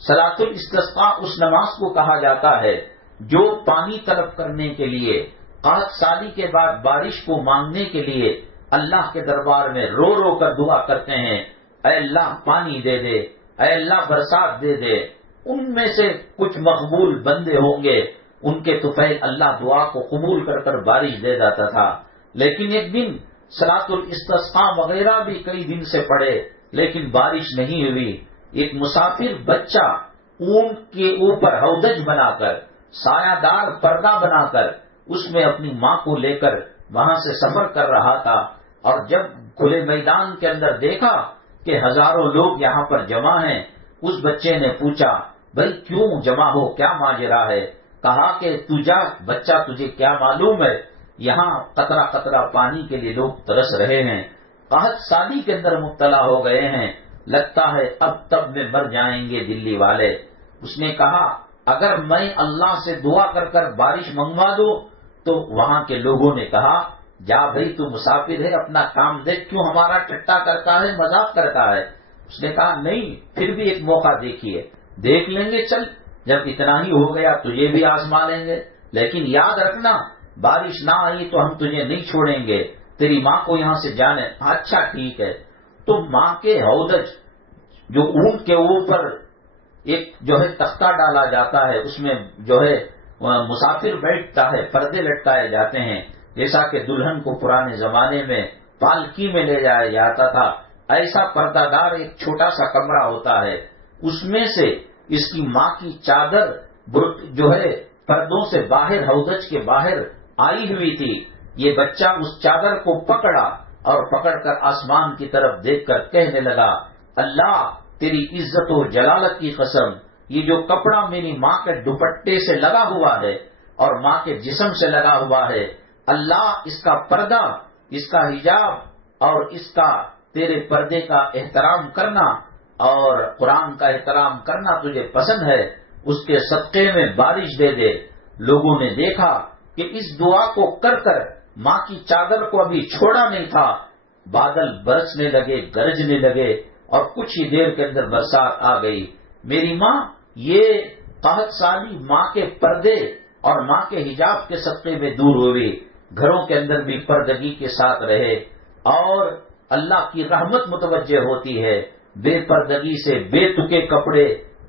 صلاۃ الاستسقاء اس نماز کو کہا جاتا ہے جو پانی طلب کرنے کے لیے، قحط سالی کے بعد بارش کو مانگنے کے لیے اللہ کے دربار میں رو رو کر دعا کرتے ہیں، اے اللہ پانی دے دے، اے اللہ برسات دے دے. ان میں سے کچھ مقبول بندے ہوں گے، ان کے طفیل اللہ دعا کو قبول کر کر بارش دے دیتا تھا. لیکن ایک دن صلاۃ الاستسقاء وغیرہ بھی کئی دن سے پڑے لیکن بارش نہیں ہوئی. ایک مسافر بچہ اونٹ کے اوپر ہودج بنا کر، سایہ دار پردہ بنا کر اس میں اپنی ماں کو لے کر وہاں سے سفر کر رہا تھا، اور جب کھلے میدان کے اندر دیکھا کہ ہزاروں لوگ یہاں پر جمع ہیں، اس بچے نے پوچھا بھائی کیوں جمع ہو، کیا ماجرا ہے؟ کہا کہ تو جا بچہ، تجھے کیا معلوم ہے یہاں قطرہ قطرہ پانی کے لیے لوگ ترس رہے ہیں، قحط سالی کے اندر مبتلا ہو گئے ہیں، لگتا ہے اب تب میں مر جائیں گے دلی والے. اس نے کہا اگر میں اللہ سے دعا کر کر بارش منگوا دوں تو وہاں کے لوگوں نے کہا جا بھائی تو مسافر ہے، اپنا کام دیکھ، کیوں ہمارا ٹٹا کرتا ہے، مذاق کرتا ہے. اس نے کہا نہیں، پھر بھی ایک موقع دیکھیے، دیکھ لیں گے، چل جب اتنا ہی ہو گیا تو یہ بھی آزما لیں گے، لیکن یاد رکھنا بارش نہ آئی تو ہم تجھے نہیں چھوڑیں گے، تیری ماں کو یہاں سے جانے. اچھا ٹھیک ہے. تو ماں کے ہودج جو اونٹ کے اوپر ایک جو ہے تختہ ڈالا جاتا ہے، اس میں جو ہے مسافر بیٹھتا ہے، پردے لٹکائے جاتے ہیں، جیسا کہ دلہن کو پرانے زمانے میں پالکی میں لے جایا جاتا تھا، ایسا پردہ دار ایک چھوٹا سا کمرہ ہوتا ہے. اس میں سے اس کی ماں کی چادر جو ہے پردوں سے باہر، ہودج کے باہر آئی ہوئی تھی. یہ بچہ اس چادر کو پکڑا اور پکڑ کر آسمان کی طرف دیکھ کر کہنے لگا اللہ تیری عزت و جلالت کی قسم، یہ جو کپڑا میری ماں کے دوپٹے سے لگا ہوا ہے اور ماں کے جسم سے لگا ہوا ہے، اللہ اس کا پردہ، اس کا حجاب اور اس کا تیرے پردے کا احترام کرنا اور قرآن کا احترام کرنا تجھے پسند ہے، اس کے صدقے میں بارش دے دے. لوگوں نے دیکھا کہ اس دعا کو کر کر ماں کی چادر کو ابھی چھوڑا نہیں تھا، بادل برسنے لگے، گرجنے لگے اور کچھ ہی دیر کے اندر برسات آ گئی. میری ماں یہ قحط سالی ماں کے پردے اور ماں کے حجاب کے صدقے میں دور ہوئی، گھروں کے اندر بھی پردگی کے ساتھ رہے اور اللہ کی رحمت متوجہ ہوتی ہے. بے پردگی سے بے تکے کپڑے،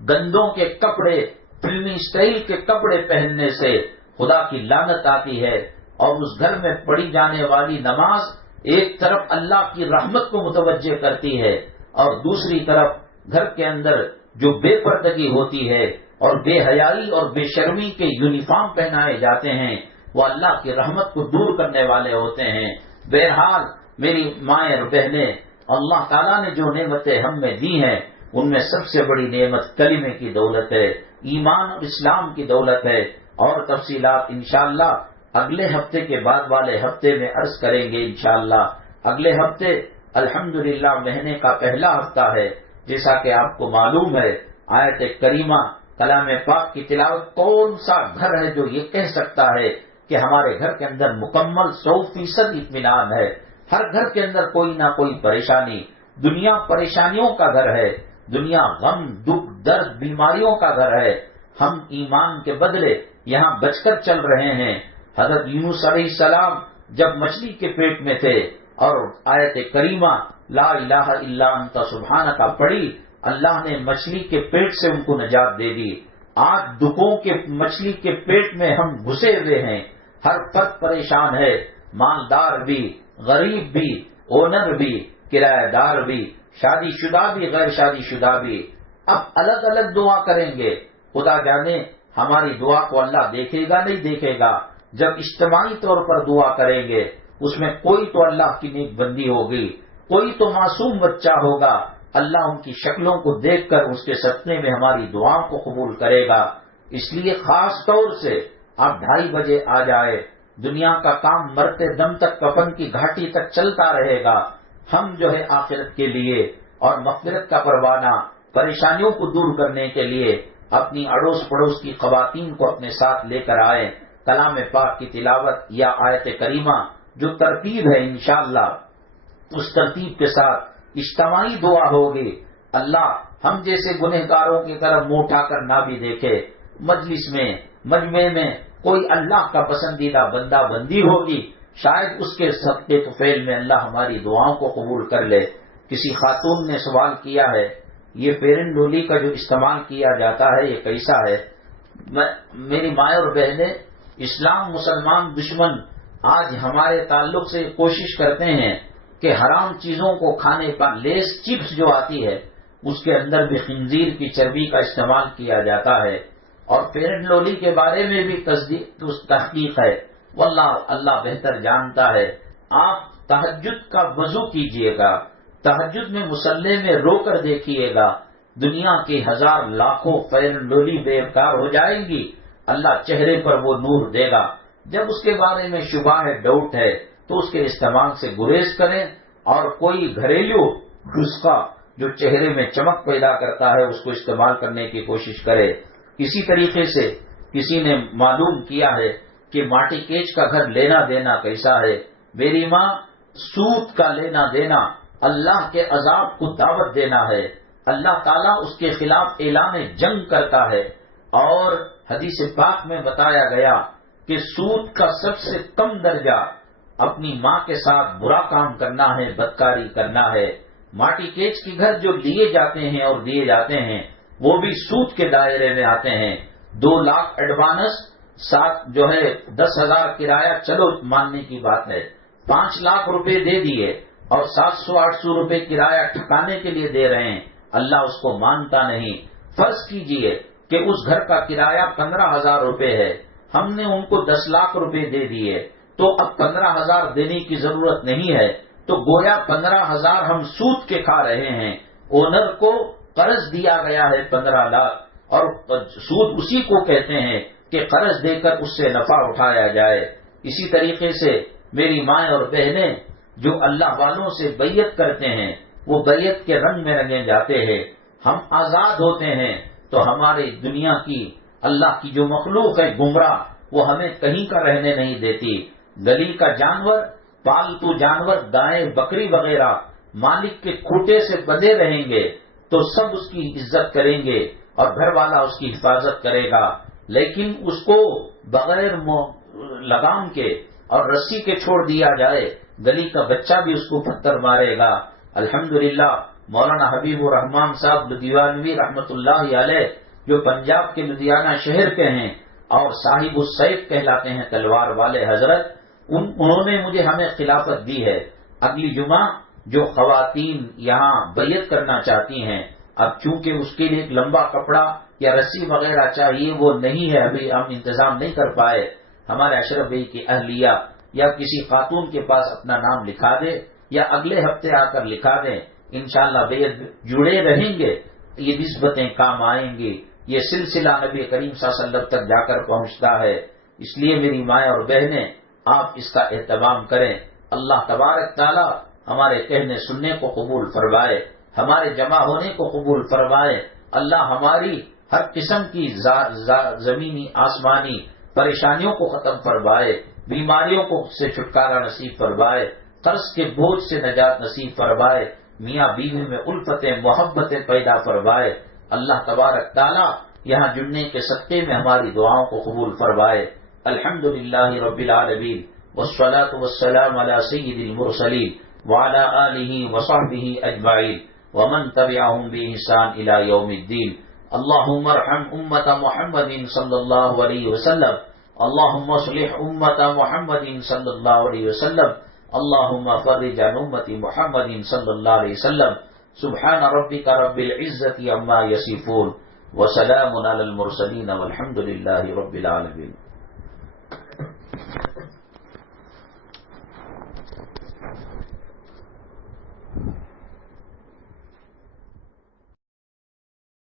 گندوں کے کپڑے، فلمی سٹائل کے کپڑے پہننے سے خدا کی لعنت آتی ہے، اور اس گھر میں پڑھی جانے والی نماز ایک طرف اللہ کی رحمت کو متوجہ کرتی ہے اور دوسری طرف گھر کے اندر جو بے پردگی ہوتی ہے اور بے حیائی اور بے شرمی کے یونیفارم پہنائے جاتے ہیں وہ اللہ کی رحمت کو دور کرنے والے ہوتے ہیں. بہرحال میری مائیں اور بہنیں، اللہ تعالیٰ نے جو نعمتیں ہم میں دی ہیں ان میں سب سے بڑی نعمت کلمے کی دولت ہے، ایمان اور اسلام کی دولت ہے، اور تفصیلات انشاءاللہ اگلے ہفتے کے بعد والے ہفتے میں عرض کریں گے انشاءاللہ. اگلے ہفتے الحمدللہ مہینے کا پہلا ہفتہ ہے، جیسا کہ آپ کو معلوم ہے آیت کریمہ کلام پاک کی تلاوت. کون سا گھر ہے جو یہ کہہ سکتا ہے کہ ہمارے گھر کے اندر مکمل 100% اطمینان ہے؟ ہر گھر کے اندر کوئی نہ کوئی پریشانی، دنیا پریشانیوں کا گھر ہے، دنیا غم دکھ درد بیماریوں کا گھر ہے. ہم ایمان کے بدلے یہاں بچ کر چل رہے ہیں. حضرت یونس علیہ السلام جب مچھلی کے پیٹ میں تھے اور آیت کریمہ لا الہ الا انت سبحانک پڑھی، اللہ نے مچھلی کے پیٹ سے ان کو نجات دے دی. آج دکھوں کے مچھلی کے پیٹ میں ہم گھسے ہوئے ہیں، ہر فرد پریشان ہے، مالدار بھی، غریب بھی، اونر بھی، کرایہ دار بھی، شادی شدہ بھی، غیر شادی شدہ بھی. اب الگ الگ دعا کریں گے، خدا جانے ہماری دعا کو اللہ دیکھے گا نہیں دیکھے گا. جب اجتماعی طور پر دعا کریں گے اس میں کوئی تو اللہ کی نیک بندی ہوگی، کوئی تو معصوم بچہ ہوگا، اللہ ان کی شکلوں کو دیکھ کر اس کے صدقے میں ہماری دعاؤں کو قبول کرے گا. اس لیے خاص طور سے آپ 2:30 بجے آ جائے. دنیا کا کام مرتے دم تک کفن کی گھاٹی تک چلتا رہے گا. ہم جو ہے آخرت کے لیے اور مغفرت کا پروانہ، پریشانیوں کو دور کرنے کے لیے اپنی اڑوس پڑوس کی خواتین کو اپنے ساتھ لے کر آئے. کلام پاک کی تلاوت یا آیت کریمہ جو ترتیب ہے انشاءاللہ اس ترتیب کے ساتھ اجتماعی دعا ہوگی. اللہ ہم جیسے گنہگاروں کی طرف منہ اٹھا کر نہ بھی دیکھے. مجلس میں مجمع میں کوئی اللہ کا پسندیدہ بندہ بندی ہوگی، شاید اس کے صدقے طفیل میں اللہ ہماری دعاؤں کو قبول کر لے. کسی خاتون نے سوال کیا ہے یہ فیئر اینڈ لولی کا جو استعمال کیا جاتا ہے یہ کیسا ہے؟ میری مائیں اور بہنیں، اسلام مسلمان دشمن آج ہمارے تعلق سے کوشش کرتے ہیں کہ حرام چیزوں کو کھانے پر لیس چپس جو آتی ہے اس کے اندر بھی خنزیر کی چربی کا استعمال کیا جاتا ہے. اور فیئر اینڈ لولی کے بارے میں بھی تحقیق ہے. واللہ اللہ بہتر جانتا ہے. آپ تہجد کا وضو کیجئے گا، تہجد میں مصلی میں رو کر دیکھیے گا، دنیا کے ہزار لاکھوں فیئر اینڈ لولی بیکار ہو جائیں گی، اللہ چہرے پر وہ نور دے گا. جب اس کے بارے میں شبہ ہے، ڈاؤٹ ہے، تو اس کے استعمال سے گریز کریں اور کوئی گھریلو نسخہ جو چہرے میں چمک پیدا کرتا ہے اس کو استعمال کرنے کی کوشش کرے. اسی طریقے سے کسی نے معلوم کیا ہے کہ ماٹی کیچ کا گھر لینا دینا کیسا ہے. میری ماں، سود کا لینا دینا اللہ کے عذاب کو دعوت دینا ہے. اللہ تعالیٰ اس کے خلاف اعلان جنگ کرتا ہے. اور حدیث پاک میں بتایا گیا کہ سود کا سب سے کم درجہ اپنی ماں کے ساتھ برا کام کرنا ہے، بدکاری کرنا ہے. ماٹی کیچ کے گھر جو لیے جاتے ہیں اور دیے جاتے ہیں وہ بھی سود کے دائرے میں آتے ہیں. 2 لاکھ ایڈوانس، ساتھ جو ہے 10,000 کرایہ، چلو ماننے کی بات ہے. 5 لاکھ روپے دے دیے اور 700-800 روپے کرایہ ٹھکانے کے لیے دے رہے ہیں. اللہ اس کو مانتا نہیں. فرض کیجئے کہ اس گھر کا کرایہ 15,000 روپے ہے، ہم نے ان کو 10 لاکھ روپے دے دیے، تو اب 15,000 دینے کی ضرورت نہیں ہے، تو گویا 15,000 ہم سود کے کھا رہے ہیں. اونر کو قرض دیا گیا ہے 15 لاکھ، اور سود اسی کو کہتے ہیں کہ قرض دے کر اس سے نفع اٹھایا جائے. اسی طریقے سے میری مائیں اور بہنیں جو اللہ والوں سے بیعت کرتے ہیں وہ بیعت کے رنگ میں رنگے جاتے ہیں. ہم آزاد ہوتے ہیں تو ہماری دنیا کی اللہ کی جو مخلوق ہے گمراہ، وہ ہمیں کہیں کا رہنے نہیں دیتی. گلی کا جانور، پالتو جانور، گائے بکری وغیرہ مالک کے کھوٹے سے بندھے رہیں گے تو سب اس کی عزت کریں گے اور گھر والا اس کی حفاظت کرے گا. لیکن اس کو بغیر لگام کے اور رسی کے چھوڑ دیا جائے، گلی کا بچہ بھی اس کو پتھر مارے گا. الحمدللہ مولانا حبیب الرحمان صاحب لدھیانوی رحمت اللہ علیہ جو پنجاب کے لدھیانہ شہر کے ہیں اور صاحب السیف کہلاتے ہیں، تلوار والے حضرت، انہوں نے مجھے ہمیں خلافت دی ہے. اگلی جمعہ جو خواتین یہاں بیعت کرنا چاہتی ہیں، اب چونکہ اس کے لیے ایک لمبا کپڑا یا رسی وغیرہ چاہیے، وہ نہیں ہے، ابھی ہم انتظام نہیں کر پائے. ہمارے اشرف بھائی کی اہلیہ یا کسی خاتون کے پاس اپنا نام لکھا دے یا اگلے ہفتے آ کر لکھا دیں، انشاءاللہ بیعت جڑے رہیں گے. یہ نسبتیں کام آئیں گی. یہ سلسلہ نبی کریم صلی اللہ علیہ وسلم تک جا کر پہنچتا ہے. اس لیے میری مائیں اور بہنیں آپ اس کا اہتمام کریں. اللہ تبارک تعالی ہمارے کہنے سننے کو قبول فرمائے، ہمارے جمع ہونے کو قبول فرمائے. اللہ ہماری ہر قسم کی زمینی آسمانی پریشانیوں کو ختم فرمائے، بیماریوں کو سے چھٹکارا نصیب فرمائے، قرض کے بوجھ سے نجات نصیب فرمائے، میاں بیوی میں الفتیں محبتیں پیدا فرمائے. اللہ تبارک تعالی یہاں جڑنے کے صدقے میں ہماری دعاؤں کو قبول فرمائے. الحمدللہ رب العالمین والصلاة والسلام علی سید المرسلین وعلی آلہ وصحبہ اجمعین ومن تبعهم بإحسان إلى يوم الدين. اللهم ارحم امة محمد صلی اللہ علیہ وسلم. اللهم اصلح امة محمد صلی اللہ علیہ وسلم. اللهم فرج عن امة محمد صلی اللہ علیہ وسلم. سبحان ربك رب العزة عما يصفون وسلام على المرسلين والحمد لله رب العالمين.